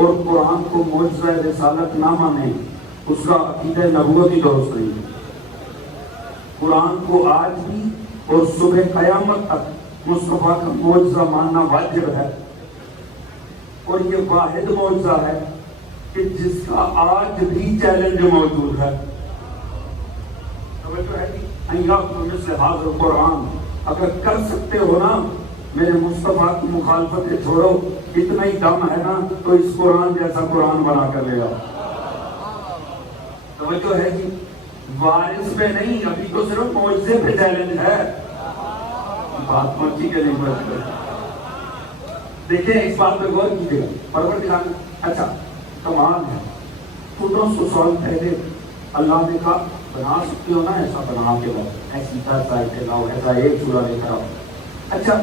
اور قرآن کو معجزہ رسالت نہ مانے، اس کا عقیدہ نبوت ہی درست نہیں ہے. قرآن کو آج بھی اور صبح قیامت تک مصطفیٰ کا معجزہ ماننا واجب ہے. اور یہ واحد معجزہ ہے کہ جس کا آج بھی چیلنج موجود ہے. توجہ ہے کہ مثل حاضر قرآن، اگر کر سکتے ہو نا میرے مصطفیٰ کی مخالفتیں چھوڑو، اتنا ہی دم ہے نا تو اس قرآن جیسا قرآن بنا کر لے آؤ. توجہ ہے کہ وارث پہ نہیں، ابھی تو صرف معجزے پہ چیلنج ہے. بات پہنچی کہ نہیں پہنچی؟ دیکھیں اس بات پہ غور کیجیے گا. پروردگار اچھا کمال ہے. 1400 سال پہلے اللہ نے کہا بنا سکتے ہو نا ایسا بنا کے لاؤ، ایسی 10 آیتیں کے لاؤ، ایسا ایک سورہ لے کر آؤ. اچھا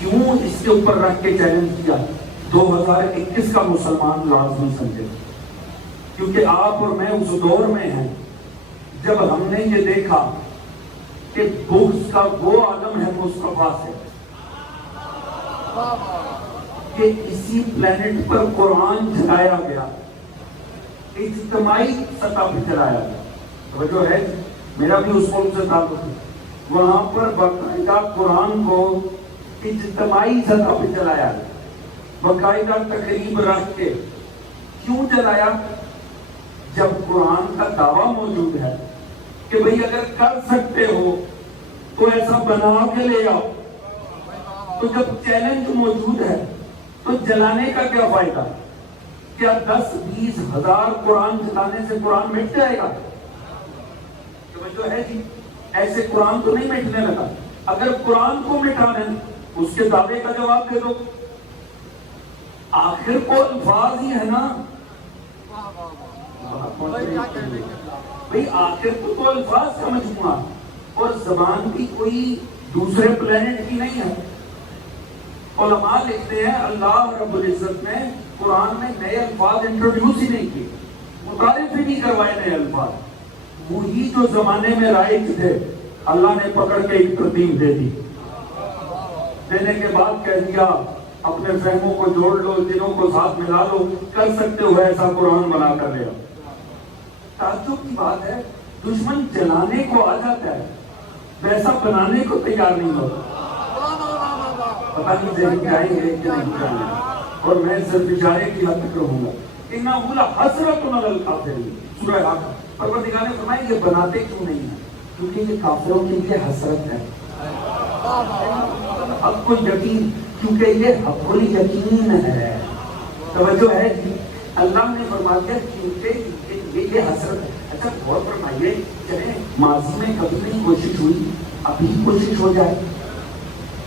کیوں اس کے اوپر رکھ کے چیلنج کیا 2021 کا مسلمان لازمی سمجھے؟ کیونکہ آپ اور میں اس دور میں ہیں جب ہم نے یہ دیکھا کہ بغض کا وہ عالم ہے مصطفیٰ سے کہ اسی پلانٹ پر قرآن چلایا گیا، اجتماعی سطح پہ چلایا گیا. توجہ ہے، میرا بھی اس ملک سے تعلق ہے. وہاں پر باقاعدہ قرآن کو اجتماعی سطح پہ چلایا گیا، باقاعدہ تقریب رکھ کے. کیوں چلایا؟ جب قرآن کا دعویٰ موجود ہے کہ بھئی اگر کر سکتے ہو تو ایسا بنا کے لے آؤ. تو جب چیلنج موجود ہے تو جلانے کا کیا فائدہ؟ کیا 10-20 ہزار قرآن چلانے سے قرآن مٹ جائے گا؟ توجہ ہے جی، ایسے قرآن تو نہیں مٹنے لگا. اگر قرآن کو مٹانا اس کے دعوے کا جواب دے دو. آخر کو الفاظ ہی ہے نا بھئی، آخر تو الفاظ کا مجموعہ، اور زبان بھی کوئی دوسرے پلانٹ کی نہیں ہے. علماء لکھتے ہیں اللہ رب العزت نے قرآن میں نئے الفاظ انٹروڈیوس ہی نہیں کیے، متعارف ہی نہیں کروائے نئے الفاظ. وہی جو زمانے میں رائج تھے اللہ نے پکڑ کے ایک ترتیب دے دی. دینے کے بعد کہہ دیا اپنے فہموں کو جوڑ لو، دنوں کو ساتھ ملا لو، کر سکتے ہو ایسا قرآن بنا کر لے آؤ. تعجب کی بات ہے، دشمن جلانے کو آ جاتا ہے، ویسا بنانے کو تیار نہیں ہوتا. پتہ نہیں ذہن کے آئیں گے کہ نہیں جانے. اور میں صرف اشارے کی حد تک رہوں گا. انہ لحسرۃ علی الکافرین، سورہ حق۔ پروردگار نے فرمایا یہ بناتے کیوں نہیں ہیں؟ کیونکہ یہ کافروں کے لیے حسرت ہے، حق الیقین، کیونکہ یہ حق الیقین ہے۔ توجہ ہے جی، اللہ نے فرما دیا کیونکہ یہ حسرت ہے۔ اچھا غور فرمائیے، چلے ماضی میں کبھی نہیں کوشش ہوئی، ابھی کوشش ہو جائے،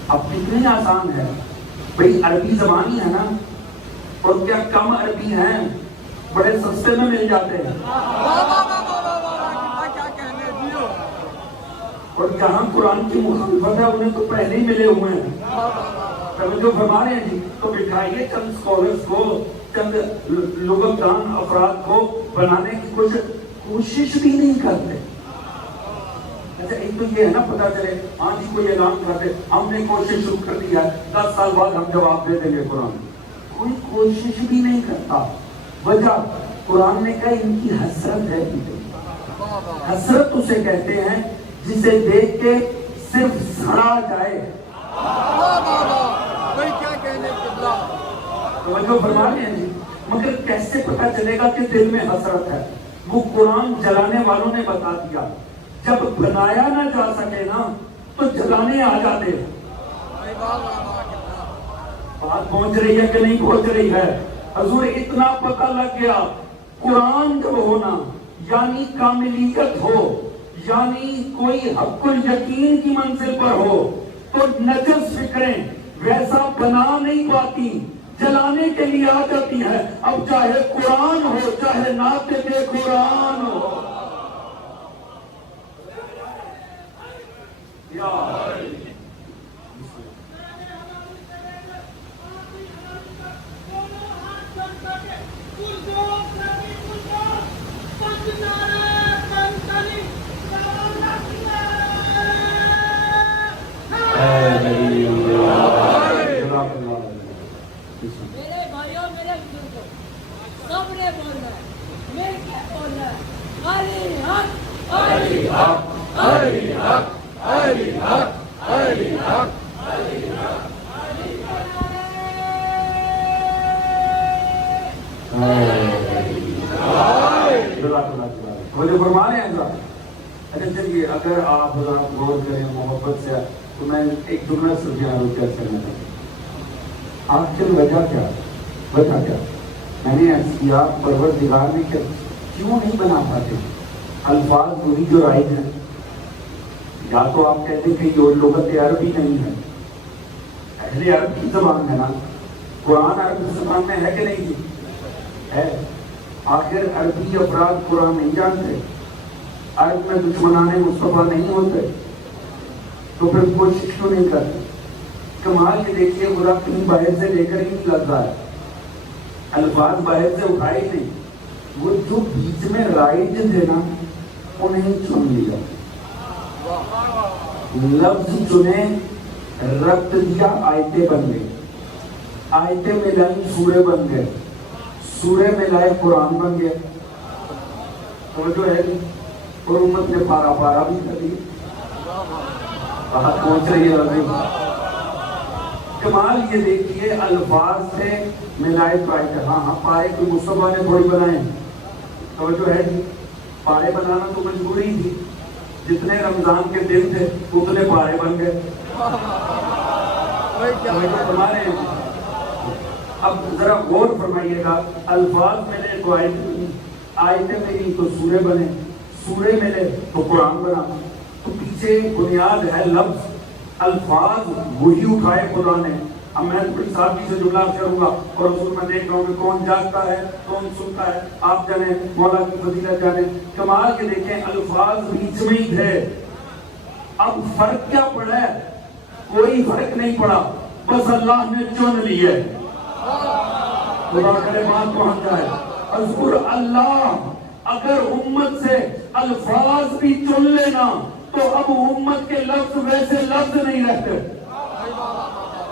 اب کتنی آسان ہے بھئی، عربی زبانی ہے نا، اور کیا کم عربی ہیں، بڑے سستے میں مل جاتے ہیں، اور جہاں قرآن کی مخالفت ہے انہیں تو پہلے ہی ملے ہوئے ہیں۔ توجہ فرما رہے ہیں جی، تو بٹھائیے چند سکولرز کو، چند لغت دان افراد کو بنانے کی کوشش بھی نہیں کرتے۔ اچھا ایک تو یہ ہے نا، پتا چلے ہاں جی کوئی اعلان کرتے ہم نے کوشش شروع کر دی ہے، 10 سال بعد ہم جواب دے دیں گے قرآن، کوئی کوشش بھی نہیں کرتا۔ وجہ قرآن نے کہا ان کی حسرت ہے۔ حسرت اسے کہتے ہیں جسے دیکھ کے صرف سڑا جائے۔ توجہ فرما رہے ہیں جی، مگر کیسے پتا چلے گا کہ دل میں حسرت ہے؟ وہ قرآن جلانے والوں نے بتا دیا، جب بنایا نہ جا سکے نا تو جلانے آ جاتے ہیں۔ بات پہنچ رہی ہے کہ نہیں پہنچ رہی ہے؟ حضور اتنا پتہ لگ گیا، قرآن جب ہونا یعنی کاملیت ہو، یعنی کوئی حق الیقین کی منزل پر ہو، تو نجس فکریں ویسا بنا نہیں پاتی، جلانے کے لیے آ جاتی ہے۔ اب چاہے قرآن ہو، چاہے ناطق قرآن ہو، میرے بھائیوں، میرے بزرگوں، سب نے بولنا ہے، مل کے بولنا ہے، علی حق، علی حق، علی حق، علی حق، علی حق، علی حق، مجھے فرمانے ہیں ذرا۔ اچھا چلیے، اگر آپ حضرات غور کریں محبت سے تو میں ایک جملہ صرف یہاں روک کر کرنا چاہتا ہوں۔ آخر وجہ کیا؟ میں نے عرض کیا پروردگار نے کیوں نہیں بنا پاتے؟ الفاظ وہی جو رائج ہیں، یا تو آپ کہتے ہیں کہ یہ لغت عربی نہیں ہے، اہل عرب کی زبان ہے نا، قرآن عربی زبان میں ہے کہ نہیں جی؟ ہے۔ آخر عربی افراد قرآن نہیں جانتے، عرب میں دشمنان مصطفیٰ نہیں ہوتے، تو پھر کوشش کیوں نہیں کرتے؟ کمال یہ دیکھیے، خدا کہیں باہر سے لے کر ہی نہیں لگ رہا ہے، الفاظ باہر سے اٹھائے نہیں، وہ جو بیچ میں رائج تھے نا انہیں چن لیا، لفظ چنے، ربط دیا، آیتیں بن گئی، آیتیں ملائی سورے بن گئے، سورے ملائے قرآن بن گئے۔ توجہ ہے نہیں؟ اور امت نے پارا پارا بھی کر دی، بات پہنچ رہی ہے۔ کمال یہ دیکھیے، الفاظ سے ملائے تو آئے، ہاں پارے کو مصطفیٰ نے تھوڑی بنائے، توجہ ہے جی، پارے بنانا تو مجبوری تھی، جتنے رمضان کے دن تھے اتنے پارے بن گئے۔ ہمارے اب ذرا غور فرمائیے گا، الفاظ ملے تو آیتیں ملی تو سورے بنے، سورے ملے تو قرآن بنا، تو پیچھے بنیاد ہے لفظ، الفاظ وہی اٹھائے خدا نے۔ اب میں بڑی سادگی سے جملہ کروں گا، اور رسول میں دیکھ رہا ہوں کہ کون جاگتا ہے کون سنتا ہے، آپ جانے، مولا کی فضیلت جانے۔ کمال کے دیکھیں، الفاظ بیچ میں ہی تھے، اب فرق کیا پڑا ہے؟ کوئی فرق نہیں پڑا، بس اللہ نے چن لیے۔ خدا کرے بات پہنچ جائے۔ اذکر اللہ، اگر امت سے الفاظ بھی چن لینا تو اب امت کے لفظ ویسے لفظ نہیں رہتے۔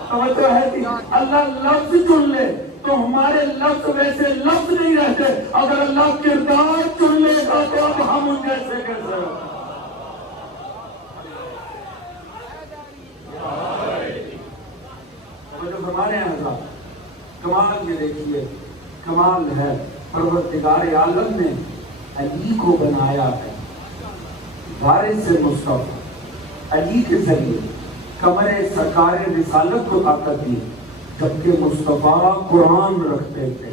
توجہ ہے کہ اللہ لفظ چن لے تو ہمارے لفظ ویسے لفظ نہیں رہتے، اگر اللہ کردار چن لے گا تو اب ہم ان جیسے کیسے ہو۔ توجہ فرما رہے ہیں حضرات، کمال یہ دیکھیے، کمال ہے پروردگار عالم نے علی کو بنایا ہے وارث مصطفیٰ، علی کے ذریعے کمر سرکار رسالت کو طاقت دی، جبکہ مصطفیٰ قرآن رکھتے تھے۔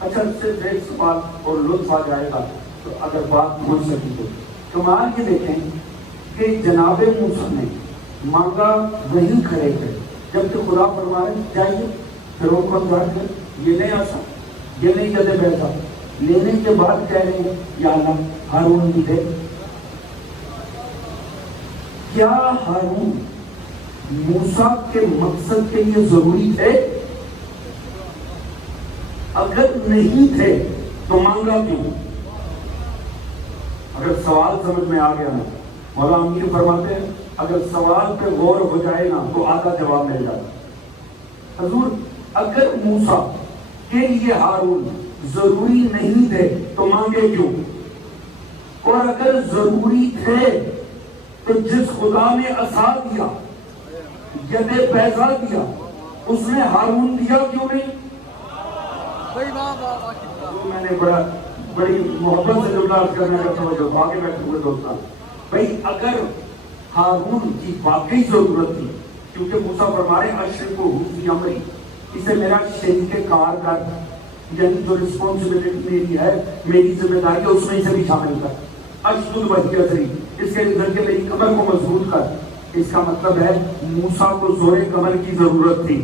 اچھا صرف ایک سوال اور لطف آ جائے گا تو اگر بات پہنچ سکی تو کمال یہ دیکھیں کہ جناب موسیٰ نے مانگا وہی کھڑے تھے، جبکہ خدا فرمائے جائیے فرعون کو جا کے یہ نہیں آسا، یہ نہیں جدے بیٹھا، لینے کے بعد کہہ رہے ہیں یا اللہ ہارون بھی دے۔ کیا ہارون موسیٰ کے مقصد کے لیے ضروری تھے؟ اگر نہیں تھے تو مانگا کیوں؟ اگر سوال سمجھ میں آ گیا نا، مولا امیر فرماتے ہیں اگر سوال پہ غور ہو جائے نا تو آدھا جواب مل جاتا۔ حضور اگر موسیٰ کے لیے ہارون ضروری نہیں تھے تو مانگے کیوں؟ اور اگر ضروری تھے تو جس خدا نے عصا دیا، ید بیضا دیا، اس نے ہارون دیا کیوں نہیں؟ میں نے بڑی محبت سے جملہ کرنے کا توجہ آگے بیٹھے ہوئے دوستان بھائی، اگر ہارون کی واقعی ضرورت تھی، کیونکہ موسیٰ فرمائے اشرک و حفظی امری، اسے میرا شریک کار کر، یعنی جو رسپانسبلٹی میری ہے، میری ذمہ داری ہے، اس میں اسے بھی شامل کر، اشدد وحی اثری، اس کے ذریعے میری کمر کو مضبوط کر۔ اس کا مطلب ہے موسیٰ کو زور کمر کی ضرورت تھی،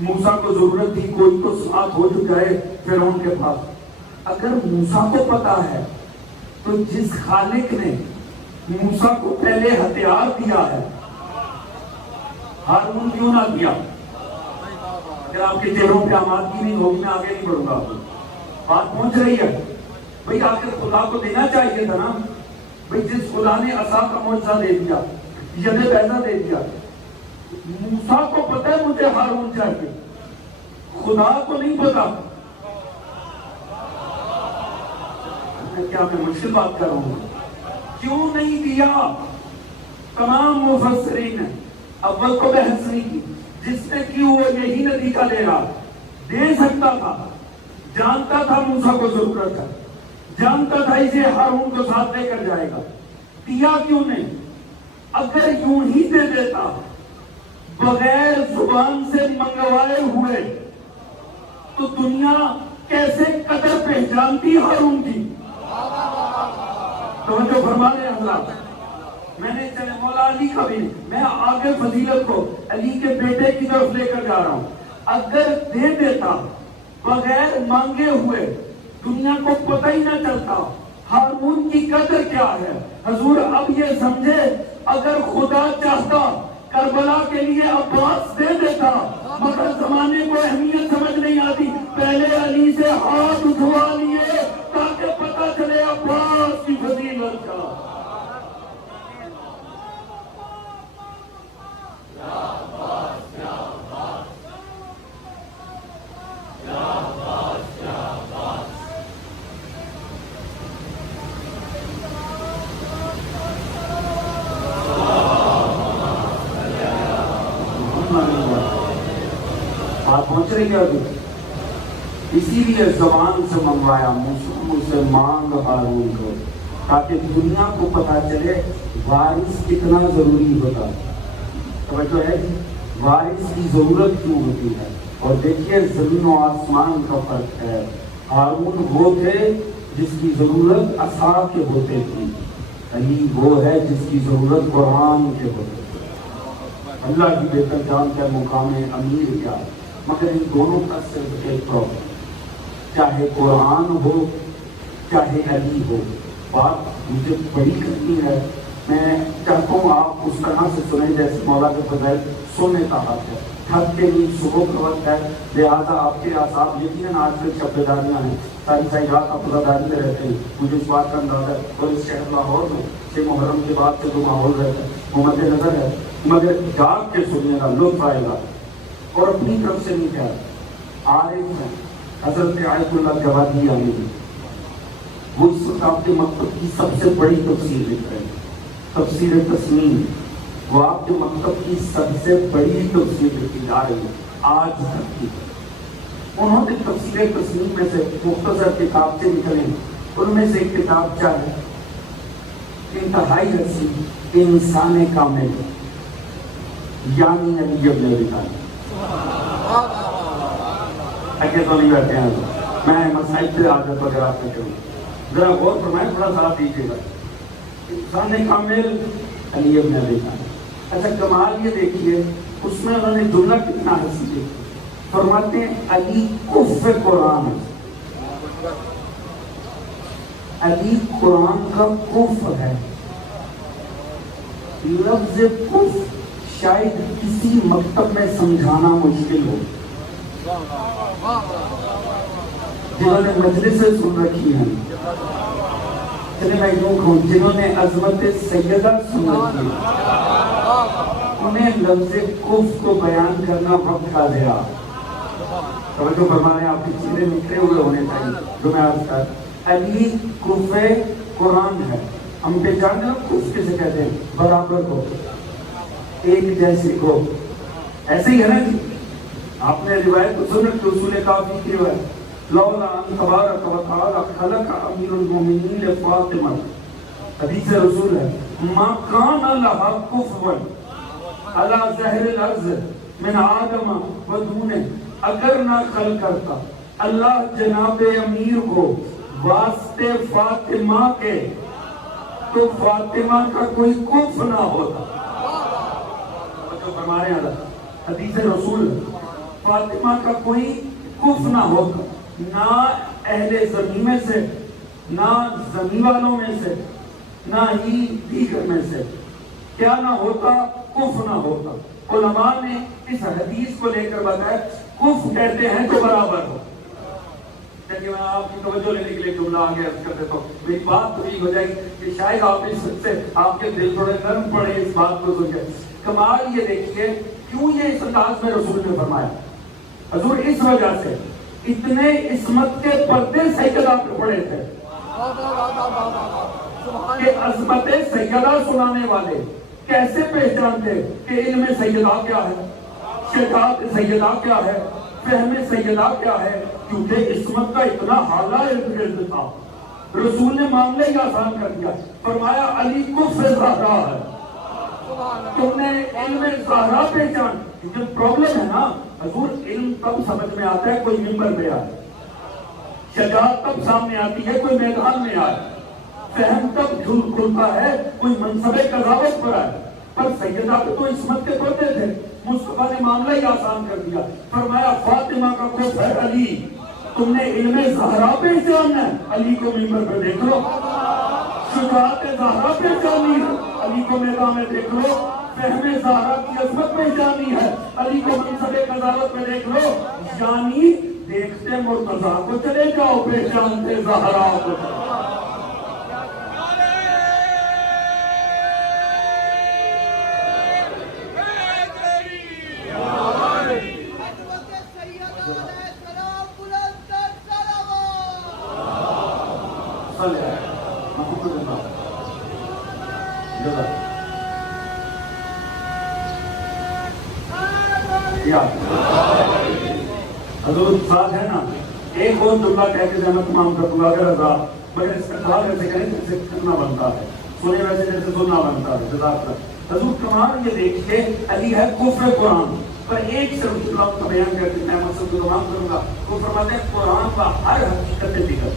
موسیٰ کو ضرورت تھی کوئی تو ساتھ ہو جو جائے فرعون کے پاس۔ اگر موسیٰ کو پتا ہے تو جس خالق نے موسیٰ کو پہلے ہتھیار دیا ہے، ہارون کیوں نہ دیا؟ اگر آپ کے چہروں پہ آمادگی نہیں ہوگی میں آگے نہیں بڑھوں گا۔ بات پہنچ رہی ہے بھئی، آخر خدا کو دینا چاہیے تھا نا بھئی، جس خدا نے عصا کا معجزہ دے دیا، ید بیضا دے دیا، موسیٰ کو پتہ ہے مجھے ہارون چاہیے، خدا کو نہیں پتا۔ کیا میں مشکل بات کر رہا ہوں؟ کیوں نہیں دیا؟ تمام مفسرین نے اول کو بحث نہیں کی، جس نے کی وہ یہی نتیجہ لے رہا، دے سکتا تھا، جانتا تھا موسیٰ کو ضرورت ہے، جانتا تھا اسے ہارون کو ساتھ لے کر جائے گا، دیا کیوں نہیں؟ اگر یوں ہی دے دیتا بغیر زبان سے منگوائے ہوئے تو دنیا کیسے قدر پہچانتی ہارون کی؟ توجہ فرما لیں حضرات، میں نے چلے مولا علی کا بھی میں آگے فضیلت کو علی کے بیٹے کی طرف لے کر جا رہا ہوں۔ اگر دے دیتا بغیر مانگے ہوئے دنیا کو پتہ ہی نہ چلتا ہارون کی قدر کیا ہے۔ حضور اب یہ سمجھے اگر خدا چاہتا کربلا کے لیے عباس دے دیتا، مگر زمانے کو اہمیت سمجھ نہیں آتی، پہلے علی سے ہاتھ اٹھوا لیے تاکہ پتہ چلے عباس کی فضیلت کا۔ بات پہنچ رہی ہے، اسی لیے زبان سے منگوایا موسیٰ سے مانگ ہارون کو، تاکہ دنیا کو پتا چلے وارث کتنا ضروری ہوتا ہے۔ توجہ ہے، وارث کی ضرورت کیوں ہوتی ہے۔ اور دیکھیے زمین و آسمان کا فرق ہے، ہارون وہ تھے جس کی ضرورت عصا کے ہوتے تھی، علی وہ ہے جس کی ضرورت قرآن کے ہوتے تھے۔ اللہ کی بہتر جانتا ہے مقام امیر کیا ہے، مگر ان دونوں کا صرف ایک پرابلم، چاہے قرآن ہو چاہے علی ہو، بات مجھے بڑی کرنی ہے، میں چاہتا ہوں آپ اس طرح سے سنیں جیسے مولا کے فضائل سونے کا حق ہے، تھک کے لیے صبح کا وقت ہے، لہٰذا آپ کے اعصاب یقیناً آج کل شب داریاں ہیں، ساری رات آپ خداداری میں رہتے ہیں، مجھے اس بات کا اندازہ ہے، اور اس شہر لاہور میں 6 محرم کے بعد سے جو ماحول رہتا ہے وہ مد نظر ہے، مگر جاگ کے سننے کا لطف آئے گا۔ اور اپنی طرف سے نہیں کہا، عارف ہیں حضرت آیت اللہ جوادی علیہ، وہ اس وقت آپ کے مکتب کی سب سے بڑی تفسیر لکھ رہے ہیں، تفسیر تسنیم، وہ آپ کے مکتب کی سب سے بڑی تفسیر لکھی جا رہی ہے آج تک کی۔ انہوں نے تفسیر تسلیم میں سے مختصر کتاب سے نکلے، ان میں سے ایک کتاب ہے انتہائی حسین انسان کامل، یعنی علی ابن ابی طالب۔ آگے تو نہیں بیٹھے ہیں، میں مسائل سے عادت وغیرہ آپ سے کروں، ذرا غور فرمائیں، تھوڑا ساتھ دیجیے گا۔ انسان کامل علی ابن ابی طالب۔ اچھا کمال یہ دیکھیے، اس میں انہوں نے جملہ کتنا حسین ہے، فرماتے ہیں علی کف قرآن، علی قرآن کا کف ہے۔ لفظ کف شاید کسی مکتب میں سمجھانا مشکل ہو، جنہوں نے مجلس سے سن رکھی ہیں، جنہوں نے عظمت سیدہ سن رکھی ہے، انہیں لفظ کف کو بیان کرنا وقت کا دیا۔ توجہ فرمائیں، آپ کی چیزیں نکلے ہوئے ہونے چاہیے جو میں عرض کر۔ علی کف قرآن ہے، ہم پہچانتے ہیں کف کسے کہتے ہیں، برابر کو، ایک جیسے کو، ایسے ہی ہے نا جی۔ آپ نے روایت کو سن رکھی، اصول کافی کی روایت، لولا ان تبارک و تعالی خلق امیر المومنین فاطمہ، حدیث رسول ہے، ما کان لہا کفوا علی ظہر الارض من آدم و دونہ، اگر نہ خل کرتا اللہ جناب امیر کو واسطے فاطمہ کے تو فاطمہ کا کوئی کف نہ ہوتا۔ جو فرمانے والا حدیث رسول، فاطمہ کا کوئی کف نہ ہوتا، نہ اہل زمین میں سے، نہ زمین والوں میں سے، نہ ہی دیگر میں سے، کیا نہ ہوتا، کف نہ ہوتا۔ علماء نے اس حدیث کو لے کر بتایا کف کہتے ہیں تو برابر ہو۔ لیکن میں آپ کی توجہ لینے کے لیے جملہ آگے عرض کر دیتا ہوں، میری بات تو ہو جائے گی کہ شاید آپ اس سے آپ کے دل تھوڑے نرم پڑے اس بات کو سن کے۔ کمال یہ دیکھیے کیوں یہ اس انداز میں رسول نے فرمایا، حضور اس وجہ سے اتنے عصمت کے پردے سیدہ پہ پڑے تھے کہ عظمت سیدہ سنانے والے کیسے پہچانتے کہ علم سیدہ کیا ہے، شجاعت سیدہ کیا ہے، فہم سیدہ کیا ہے، کیونکہ عصمت کا اتنا حالہ ارد تھا۔ رسول نے معاملے ہی آسان کر دیا، فرمایا علی کف زہرا ہے، تم نے علم زہرا پہچان، کیونکہ پرابلم ہے نا حضور، علم تب سمجھ میں آتا ہے کوئی منبر پہ آئے، شجاعت تب سامنے آتی ہے کوئی میدان میں آئے، فہم تب کھلتا ہے کوئی منصب قضاوت پر آئے۔ پر سیدہ پہ تو عصمت کے پردے تھے، مصطفیٰ نے معاملہ ہی آسان کر دیا، فرمایا فاطمہ کا کف ہے علی، تم نے علم زہرا پہچاننا ہے، علی کو منبر پہ دیکھ لو، شجاعت زہرا پہچانی ہے، علی کو میدان میں دیکھ لو، فہم زہرا کی عظمت پہچانی ہے، علی کو منصب قضاوت میں دیکھ لو، یعنی دیکھتے مرتضیٰ کو چلے جاؤ، پہچانتے زہرا کو۔ حضور ساتھ ہے نا، ایک اور جملہ کہہ کے میں تمام کر دوں گا اگر رضا، مگر اس کا کمال ایسے کریں جیسے کرنا بنتا ہے، سنے ویسے جیسے سننا بنتا ہے، جزاک اللہ۔ حضور کمال یہ دیکھیے علی ہے کفر قرآن، پر ایک صرف جملہ کا بیان کرتے میں مقصد کو تمام کروں گا۔ وہ فرماتے ہیں قرآن کا ہر حقیقت دیگر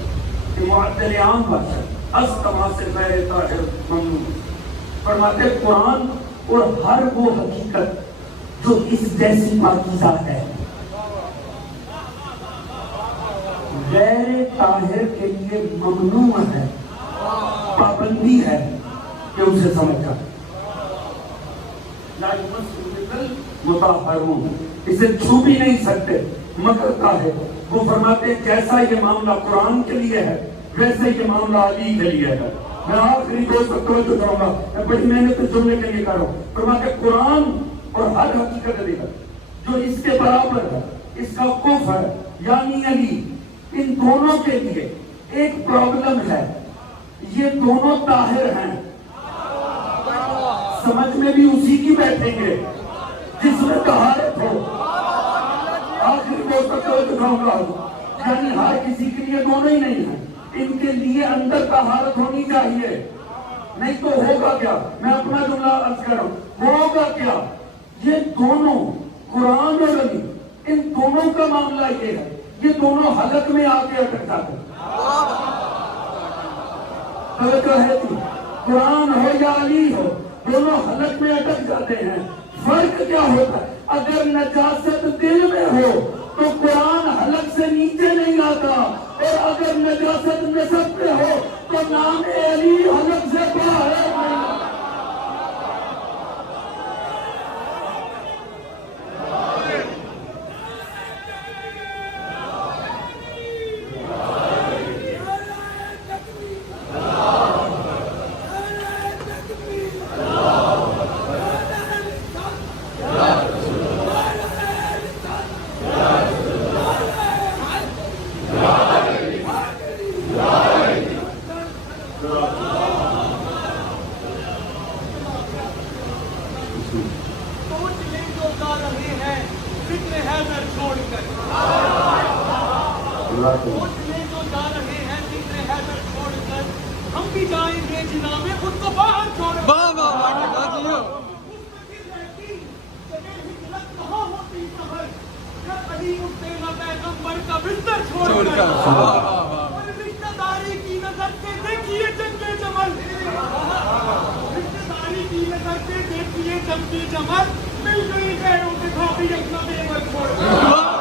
کہ معدل عام باشد از تمام سے غیر طاہر ممنون، فرماتے ہیں قرآن اور ہر وہ حقیقت جو اس جیسی پاکیزہ ہے غیر طاہر کے لیے ممنوع ہے، پابندی ہے کہ اسے سمجھا مطہرون، اسے چھو بھی نہیں سکتے مگر طاہر۔ وہ فرماتے ہیں جیسا یہ معاملہ قرآن کے لیے ہے ویسے یہ معاملہ علی کے لیے ہے۔ میں آخری دوست توجہ کروں گا، میں بڑی محنت جملے کے لیے کر رہا ہوں۔ فرماتے ہیں قرآن اور ہر حقیقت دیگر جو اس کے برابر ہے، اس کا کف ہے یعنی علی، ان دونوں کے لیے ایک پرابلم ہے، یہ دونوں طاہر ہیں، سمجھ میں بھی اسی کی بیٹھیں گے جس میں طہارت ہو۔ آپ آخری موقع کو دکھاؤں گا. یعنی ہر کسی کے لیے دونوں ہی نہیں ہیں. ان کے لیے اندر طہارت ہونی چاہیے, نہیں تو ہوگا کیا؟ میں اپنا جملہ عرض کر رہا ہوں, ہوگا کیا؟ یہ دونوں قرآن اور علی, ان دونوں کا معاملہ یہ ہے, یہ دونوں حلق میں آ کے اٹک جاتے ہیں. توجہ ہے تھی, قرآن ہو یا علی ہو, دونوں حلق میں اٹک جاتے ہیں. فرق کیا ہوتا ہے؟ اگر نجاست دل میں ہو تو قرآن حلق سے نیچے نہیں آتا, اور اگر نجاست نسب پہ ہو تو نام علی حلق سے باہر نہیں آتا. ہم بھی جائیں گے جنا میں خود کو باہر چھوڑ. پیغمبر کا بستر چھوڑ کر اور رشتہ داری کی نظر سے دیکھیے جنگے جمل, رشتہ داری کی نظر سے دیکھیے جنگے جمل, مل گئی غیروں سے بھابی اپنا بیور چھوڑ کر.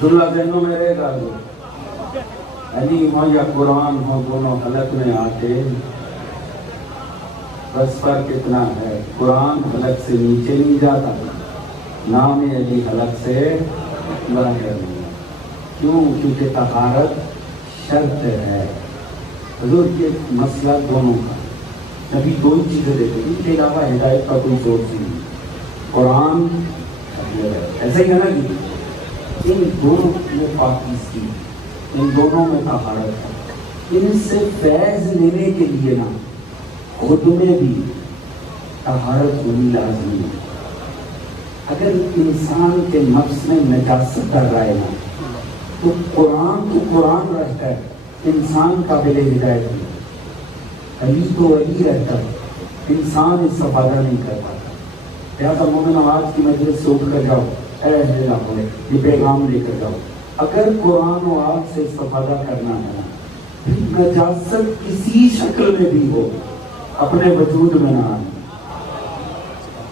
عبداللہ ذہنوں میں رہے گا, علی ہو یا قرآن ہو, دونوں حلق میں آتے. بس فرق اتنا ہے, قرآن حلق سے نیچے نہیں جاتا, نام علی حلق سے باہر نہیں. کیوں؟ کیونکہ طہارت شرط ہے. حضور یہ مسئلہ دونوں کا, نبی دو ہی چیزیں دیتے, ان کے علاوہ ہدایت کا کوئی سورس نہیں. قرآن ایسا ہی ہے نا کہ ان دونوں میں پاکیزگی, ان دونوں میں طہارت ہے. ان سے فیض لینے کے لیے نا خود میں بھی طہارت ہونی لازمی ہے. اگر انسان کے نفس میں نجاست کر رہا ہے نا تو قرآن رہتا ہے, انسان قابل ہدایت نہیں. علی تو علی رہتا ہے, انسان استفادہ نہیں کر پاتا. لہٰذا مومن آواز کی مجلس سے اٹھ کر جاؤ, اے اہل لاہور, یہ پیغام لے کر جاؤ. اگر قرآن و آیت سے استفادہ کرنا ہے, نجاست کسی شکل میں بھی ہو اپنے وجود میں نہ آئے,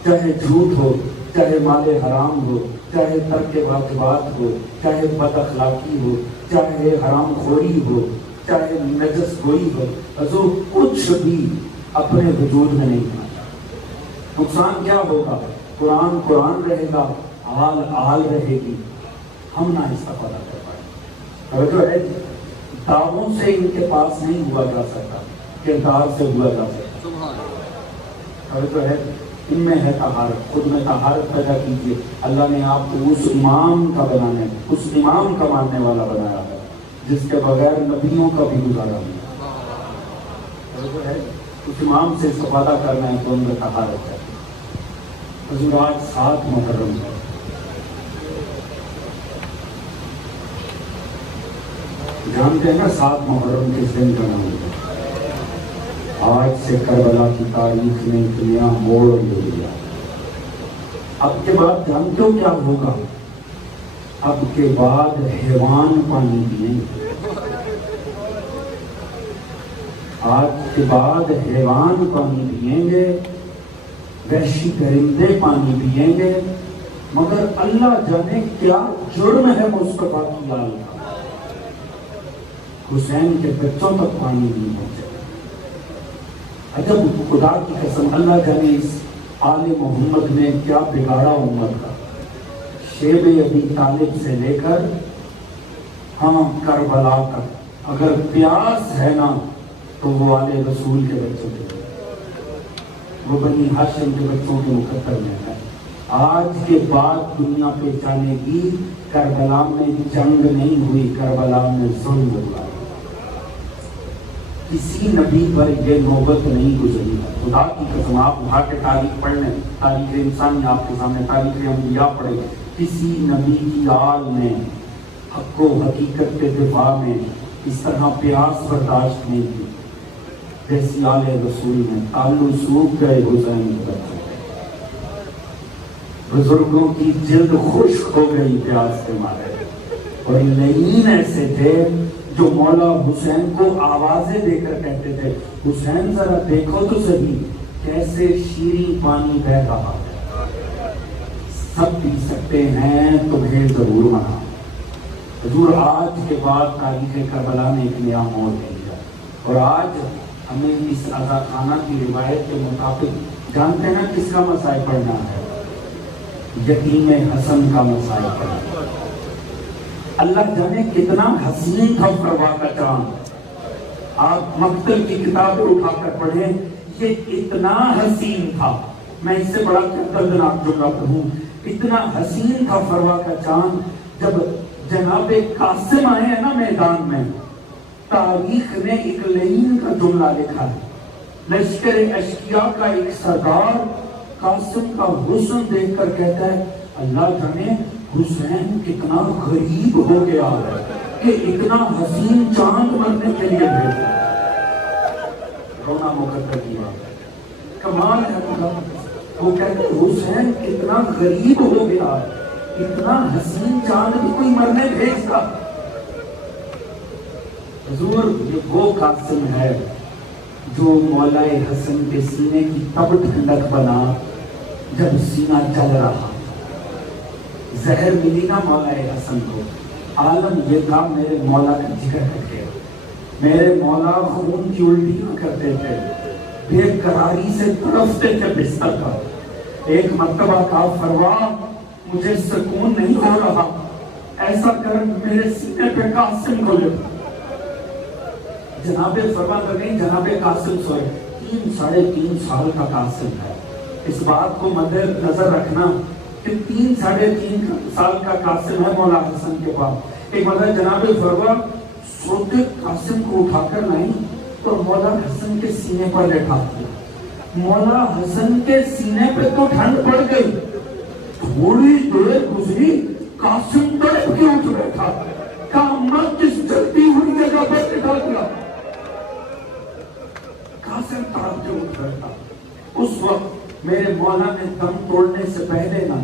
چاہے جھوٹ ہو, چاہے مال حرام ہو, چاہے ترک واجبات ہو, چاہے بد اخلاقی ہو, چاہے حرام خوری ہو, چاہے نجس گوئی ہو. حضور کچھ بھی اپنے وجود میں نہیں آتا. نقصان کیا ہوگا؟ قرآن رہے گا, آل رہے گی, ہم نہ استفادہ کر پائیں. جو ہے دعووں سے ان کے پاس نہیں ہوا جا سکتا, کردار سے ہوا جا سکتا. جو ہے ان میں ہے طہارت, خود میں طہارت پیدا کیجیے. اللہ نے آپ کو اس امام کا بنانے, اس امام کا ماننے والا بنایا ہے جس کے بغیر نبیوں کا بھی گزارا نہیں. جو ہے اس امام سے استفادہ کرنا ہے تو ان میں طہارت ہے. حضور آج 7 محرم ہے. جانتے ہیں نا 7 محرم کس دن کا نام ہے؟ آج سے کربلا کی تاریخ نے دنیا موڑ لے لیا. اب کے بعد جانتے ہو کیا ہوگا؟ اب کے بعد حیوان پانی پئیں گے. آج کے بعد حیوان پانی پئیں گے, وحشی درندے پانی پئیں گے, مگر اللہ جانے کیا جرم ہے مصطفیٰ کی آل کا. حسین کے بچوں تک پانی نہیں پہنچے. عجب خدا کی قسم, اللہ جانے اس آل محمد نے کیا بگاڑا امت کا. شیب ابی طالب سے لے کر کربلا کا, اگر پیاس ہے نا تو وہ آل رسول کے بچوں کے, وہ بنی ہاشم کے بچوں کے مقدر میں ہے. آج کے بعد دنیا پہ جانے گی کربلا میں جنگ نہیں ہوئی، کربلا میں ظلم ہوا۔ کسی نبی پر یہ نوبت نہیں گزری ہے۔ خدا کی قسم آپ اٹھا کے تاریخ پڑھ لیں، تاریخ انسانی آپ کے سامنے، تاریخ انبیاء پڑھیں، کسی نبی کی آل میں حق و حقیقت کے دفاع میں اس طرح پیاس برداشت نہیں کی جیسی آل رسول میں۔ آلو سوکھ گئے حسین کے بچے، بزرگوں کی جلد خشک ہو گئی پیاس کے مارے، اور لعین ایسے تھے جو مولا حسین کو آوازیں دے کر کہتے تھے حسین ذرا دیکھو تو صحیح کیسے شیریں پانی بہ رہا ہے، سب پی سکتے ہیں تمہیں ضرور منع۔ حضور آج کے بعد تاریخ کربلا نے ایک نیا موڑ لے لیا، اور آج ہمیں اس عزاخانہ کی روایت کے مطابق جانتے ہیں نا کس کا مسائل پڑھنا ہے؟ یتیم حسن کا مسائل پڑھنا۔ اللہ جانے کتنا حسین تھا فروا کا چاند، آپ مقتل کی کتابیں اٹھا کر پڑھیں، یہ اتنا حسین تھا، میں اس سے بڑا دردناک جملہ پڑھوں، اتنا حسین تھا فروا کا چاند۔ جب جناب قاسم آئے ہیں نا میدان میں، تاریخ نے ایک لعین کا جملہ لکھا ہے، لشکر اشقیاء کا ایک سردار قاسم کا حسن دیکھ کر کہتا ہے اللہ جانے حسین کتنا غریب ہو گیا ہے کہ اتنا حسین چاند مرنے کے لیے بھیجا۔ رونا مقدر کی بات ہے، کمال ہے اللہ۔ وہ کہتے ہیں حسین کتنا غریب ہو گیا، اتنا حسین چاند بھی کوئی مرنے بھیجتا۔ حضور یہ وہ قاسم ہے جو مولا حسن کے سینے کی تب ٹھنڈک بنا جب سینہ جل رہا، زہر ملی نا مولا حسن کو، عالم یہ تھا میرے مولا کا جگر کٹ گیا، میرے مولا خون کی الٹیاں کرتے تھے، بے قراری سے تڑپتے تھے بستر پر۔ ایک مرتبہ کہا فروا مجھے سکون نہیں ہو رہا، ایسا کر میرے سینے پہ قاسم کو لکھ۔ جناب فرما لگیں جناب قاسم سوئے، 3.5 سال کا قاسم ہے، اس بات کو مد نظر رکھنا کہ 3.5 سال کا قاسم ہے مولا حسن کے پاس۔ ایک مدد جناب فرما سوتے قاسم کو اٹھا کر لائیں اور مولا حسن کے سینے پر لٹا دیا۔ مولا حسن کے سینے پہ تو ٹھنڈ پڑ گئی، تھوڑی دیر گزری قاسم تڑپ کے اٹھ بیٹھا، کہا کس جلدی ہوئی جگہ پر لٹا دیا۔ قاسم تڑپ کے اٹھ بیٹھا۔ اس وقت میرے مولا نے دم توڑنے سے پہلے نہ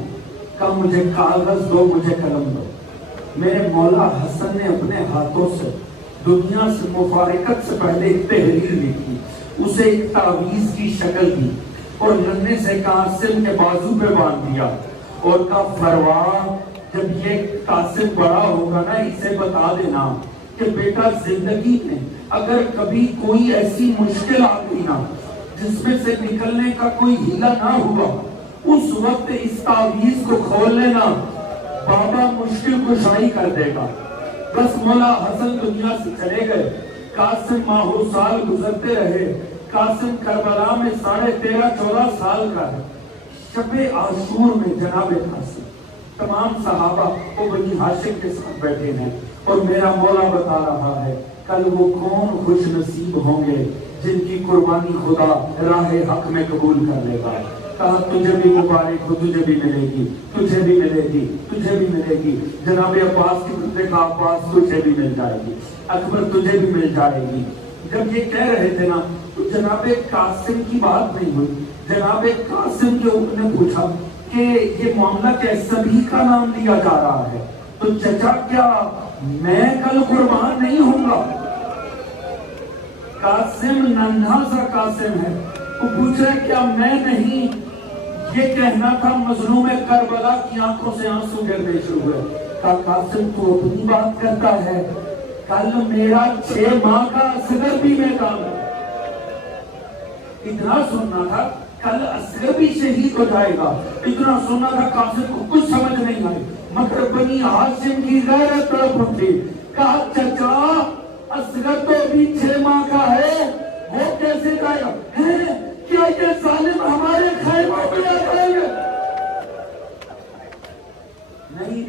کہا مجھے کاغذ دو، مجھے قلم دو۔ میرے مولا حسن نے اپنے ہاتھوں سے دنیا سے مفارقت سے پہلے ایک تحریر لکھی، اسے ایک تعویذ کی شکل دی اور ننے سے قاسم کے بازو پہ باندھ دیا اور کہا فروا جب یہ قاسم بڑا ہوگا نا اسے بتا دینا کہ بیٹا زندگی میں اگر کبھی کوئی ایسی مشکل آ گئی نا جس میں سے نکلنے کا کوئی ہیلا نہ ہوا، اس وقت اس تعویذ کو کھول لینا، بابا مشکل کشائی کر دے گا۔ بس مولا حسن دنیا سے چلے گئے، قاسم ماہو سال گزرتے رہے، قاسم کربلا میں 13.5-14 سال کا ہے۔ شب عاشور میں جناب قاسم تمام صحابہ وہ بنی ہاشم کے ساتھ بیٹھے ہیں اور میرا مولا بتا رہا ہے کل وہ کون خوش نصیب ہوں گے جن کی قربانی خدا راہ حق میں قبول کر لے گا۔ کہا تجھے بھی مبارک ہو، تجھے بھی ملے گی، تجھے بھی ملے گی، تجھے بھی ملے گی۔ جناب عباس کی طرف کہا عباس تجھے بھی مل جائے گی، اکبر تجھے بھی مل جائے گی۔ جب یہ کہہ رہے تھے نا تو جناب قاسم کی بات نہیں ہوئی۔ جناب قاسم کے نے پوچھا کہ یہ معاملہ کیا سبھی کا نام لیا جا رہا ہے، تو چچا کیا میں کل قربان نہیں ہوں گا؟ قاسم ننھا سا قاسم ہے، وہ پوچھ رہے کیا میں نہیں؟ یہ کہنا تھا مظلوم کربلا کی آنکھوں سے آنسو گرنے شروع ہوئے۔ کہا قاسم تو اپنی بات کرتا ہے، کل میرا 6 ماہ کا اصغر بھی میدان ہے۔ اتنا سننا تھا کل اصغر بھی شہید ہو جائے گا، اتنا سننا تھا قاسم کو کچھ سمجھ نہیں آئی، مگر بنی ہاشم کی غیرت تڑپ اٹھی۔ کہا چچا اصغر تو ابھی 6 ماہ کا ہے، وہ کیسے جائے گا؟ کیا یہ ظالم ہمارے خیموں میں آ جائیں گے؟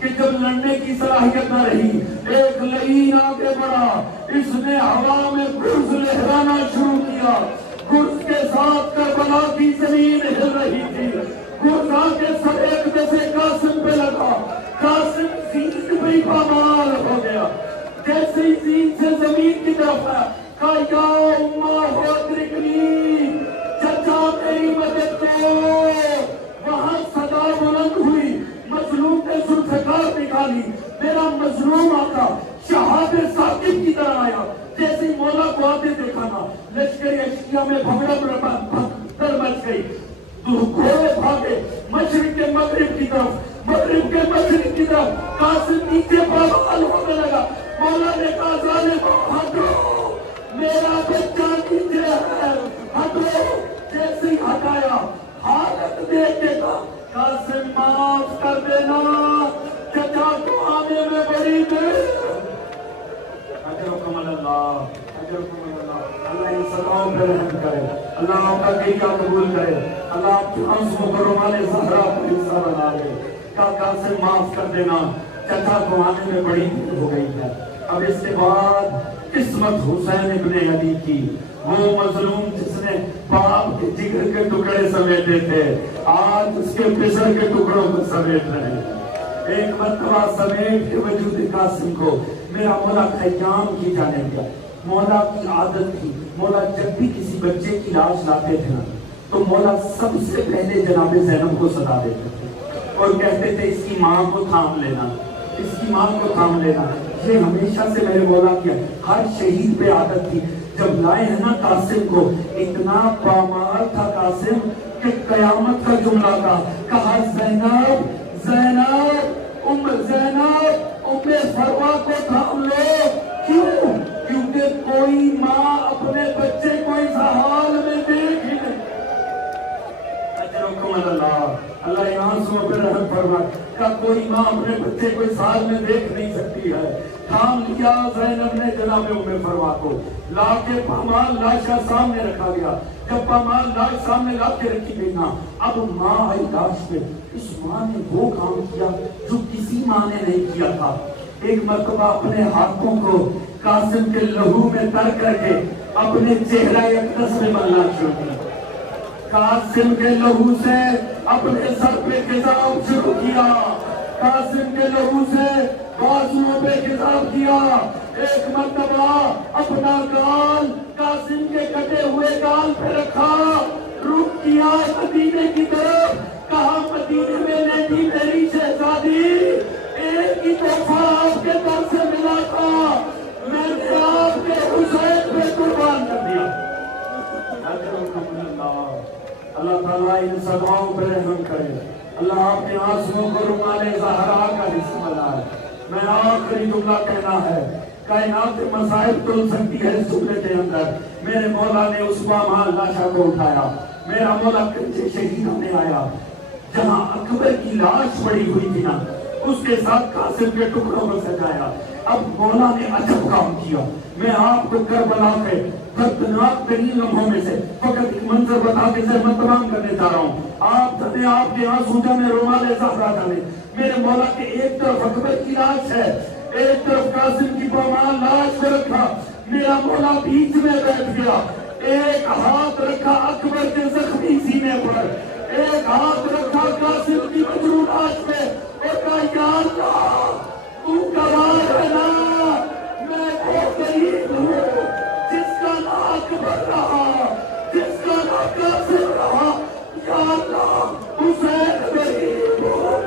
کہ جب لڑنے کی صلاحیت نہ رہی ایک لعین آگے بڑھا, اس نے ہوا میں گرز لہرانا شروع کیا. گرز کے ساتھ کربلا کی زمین ہل رہی تھی. گرز آگے سب ایک جیسے قاسم پہ لگا. قاسم زین پہ ہی پامال ہو گیا. جیسے ہی زین سے زمین کی طرف ہے کہا یا امہ ہو ادرکنی, چچا میری مدد کرو. وہاں صدا بلند ہوئی, مظلوم نے ذوالفقار نکالی. میرا مظلوم آقا شہاب ثاقب کی طرح آیا. جیسے ہی مولا کو آتے دیکھا نا لشکر اشکیا میں بھگڑ مچ گئی. گھوڑے بھاگے مشرق کے مغرب کی طرف, مغرب کے مشرق کی طرف. قاسم نیچے پامال ہونے لگا. مولا نے کہا ظالمو ہٹو, میرا بچہ نیچے ہے, ہٹو. جیسے ہی ہٹایا حالت دیکھ کے کہا قاسم معاف کر دینا, چچا کو آنے میں بڑی دیر. اجرکم اللہ, اجرکم اللہ. اللہ ان صداؤں پہ رحم کرے, اللہ آپ کا گریہ قبول کرے, اللہ آپ کی آنسوں کو رومال زہرا کو حصہ بنا دے. کہا قاسم معاف کر دینا, چچا کو آنے میں بڑی دیر ہو گئی ہے. اب اس کے بعد قسمت حسین ابن علی کی, وہ مظلوم جس نے باپ کے جگر کے ٹکڑے سمیٹے تھے, آج اس کے پسر کے ٹکڑوں کو سمیٹ رہے ہیں. ایک مرتبہ سمیٹ کے وجود قاسم کو میرا مولا خیام کی جانے دیا. مولا کی عادت تھی, مولا جب بھی کسی بچے کی لاش لاتے تھے نا تو مولا سب سے پہلے جناب زینب کو ستا دیتے تھے اور کہتے تھے اس کی ماں کو تھام لینا, اس کی ماں کو تھام لینا. یہ ہمیشہ سے میرے مولا کی ہر شہید پہ عادت تھی. جب لائے ہیں نا قاسم کو, اتنا پامال تھا قاسم کہ قیامت کا جملہ تھا. کہا زینب زینب زینب فروا کو تھام لو. کیوں؟ کیونکہ کوئی ماں اپنے بچے کو اس حال میں دیکھ ہی نہیں. اجرکم اللہ, اللہ یہاں سو پہ رحم فرمائے. کا کوئی ماں اپنے بچے کو اس حال میں دیکھ نہیں سکتی ہے. تھام لیا زینب نے جناب فروا کو, لا کے پامال لاشا سامنے رکھا گیا. جب پامال لاش سامنے لا کے رکھی گئی نا, اب ماں آئی لاش میں. اس ماں نے وہ کام کیا جو کسی ماں نے نہیں کیا تھا. ایک مرتبہ اپنے ہاتھوں کو قاسم کے لہو میں تر کر کے اپنے چہرہ اقدس میں ملنا شروع کیا. قاسم کے لہو سے اپنے سر پہ خضاب شروع کیا, قاسم کے لہو سے بازوؤں پہ خضاب کیا. ایک مرتبہ اپنا گال قاسم کے کٹے ہوئے گال پہ رکھا, رخ کیا مدینے کی طرف. کہا مدینے میں لیٹی میری شہزادی, ایک ہی تحفہ آپ کے در سے ملا تھا, میں نے آپ کے حسین پہ قربان کر دیا. اللہ تعالیٰ ان صداؤں پہ رحم کرے. اللہ آپ کے آنسوؤں کو رومال زہرا کا حصہ بنائے. میں آخری جملہ کہنا ہے, کائنات مصائب تل سکتی ہے اس جملے کے اندر. میرے مولا نے اس پامال لاشا کو اٹھایا, میرا مولا کنچے شہید ہونے آیا. جہاں اکبر کی لاش پڑی ہوئی تھی نا, اس کے ساتھ قاسم کے ٹکڑوں کو سجایا. اب مولا نے عجب کام کیا. میں آپ کو کربلا کے دردناک ترین لمحوں میں سے فقط ایک منظر بتا کے زحمت تمام کرنے جا رہا ہوں. آپ جانے, آپ کے آنسو جانے, رومال زہرا جانے. میرے مولا کے ایک طرف اکبر کی لاش ہے, ایک طرف قاسم کی پامال لاش پہ رکھا. میرا مولا بیچ میں بیٹھ گیا, ایک ہاتھ رکھا اکبر کے زخمی سینے پر, ایک ہاتھ رکھا قاسم کی مجروح لاش پہ, اور کہا یا اللہ تو گواہ ہے نا, میں وہ غریب ہوں جس کا نا اکبر رہا, جس کا نا قاسم رہا. یا اللہ حسین غریب ہوں.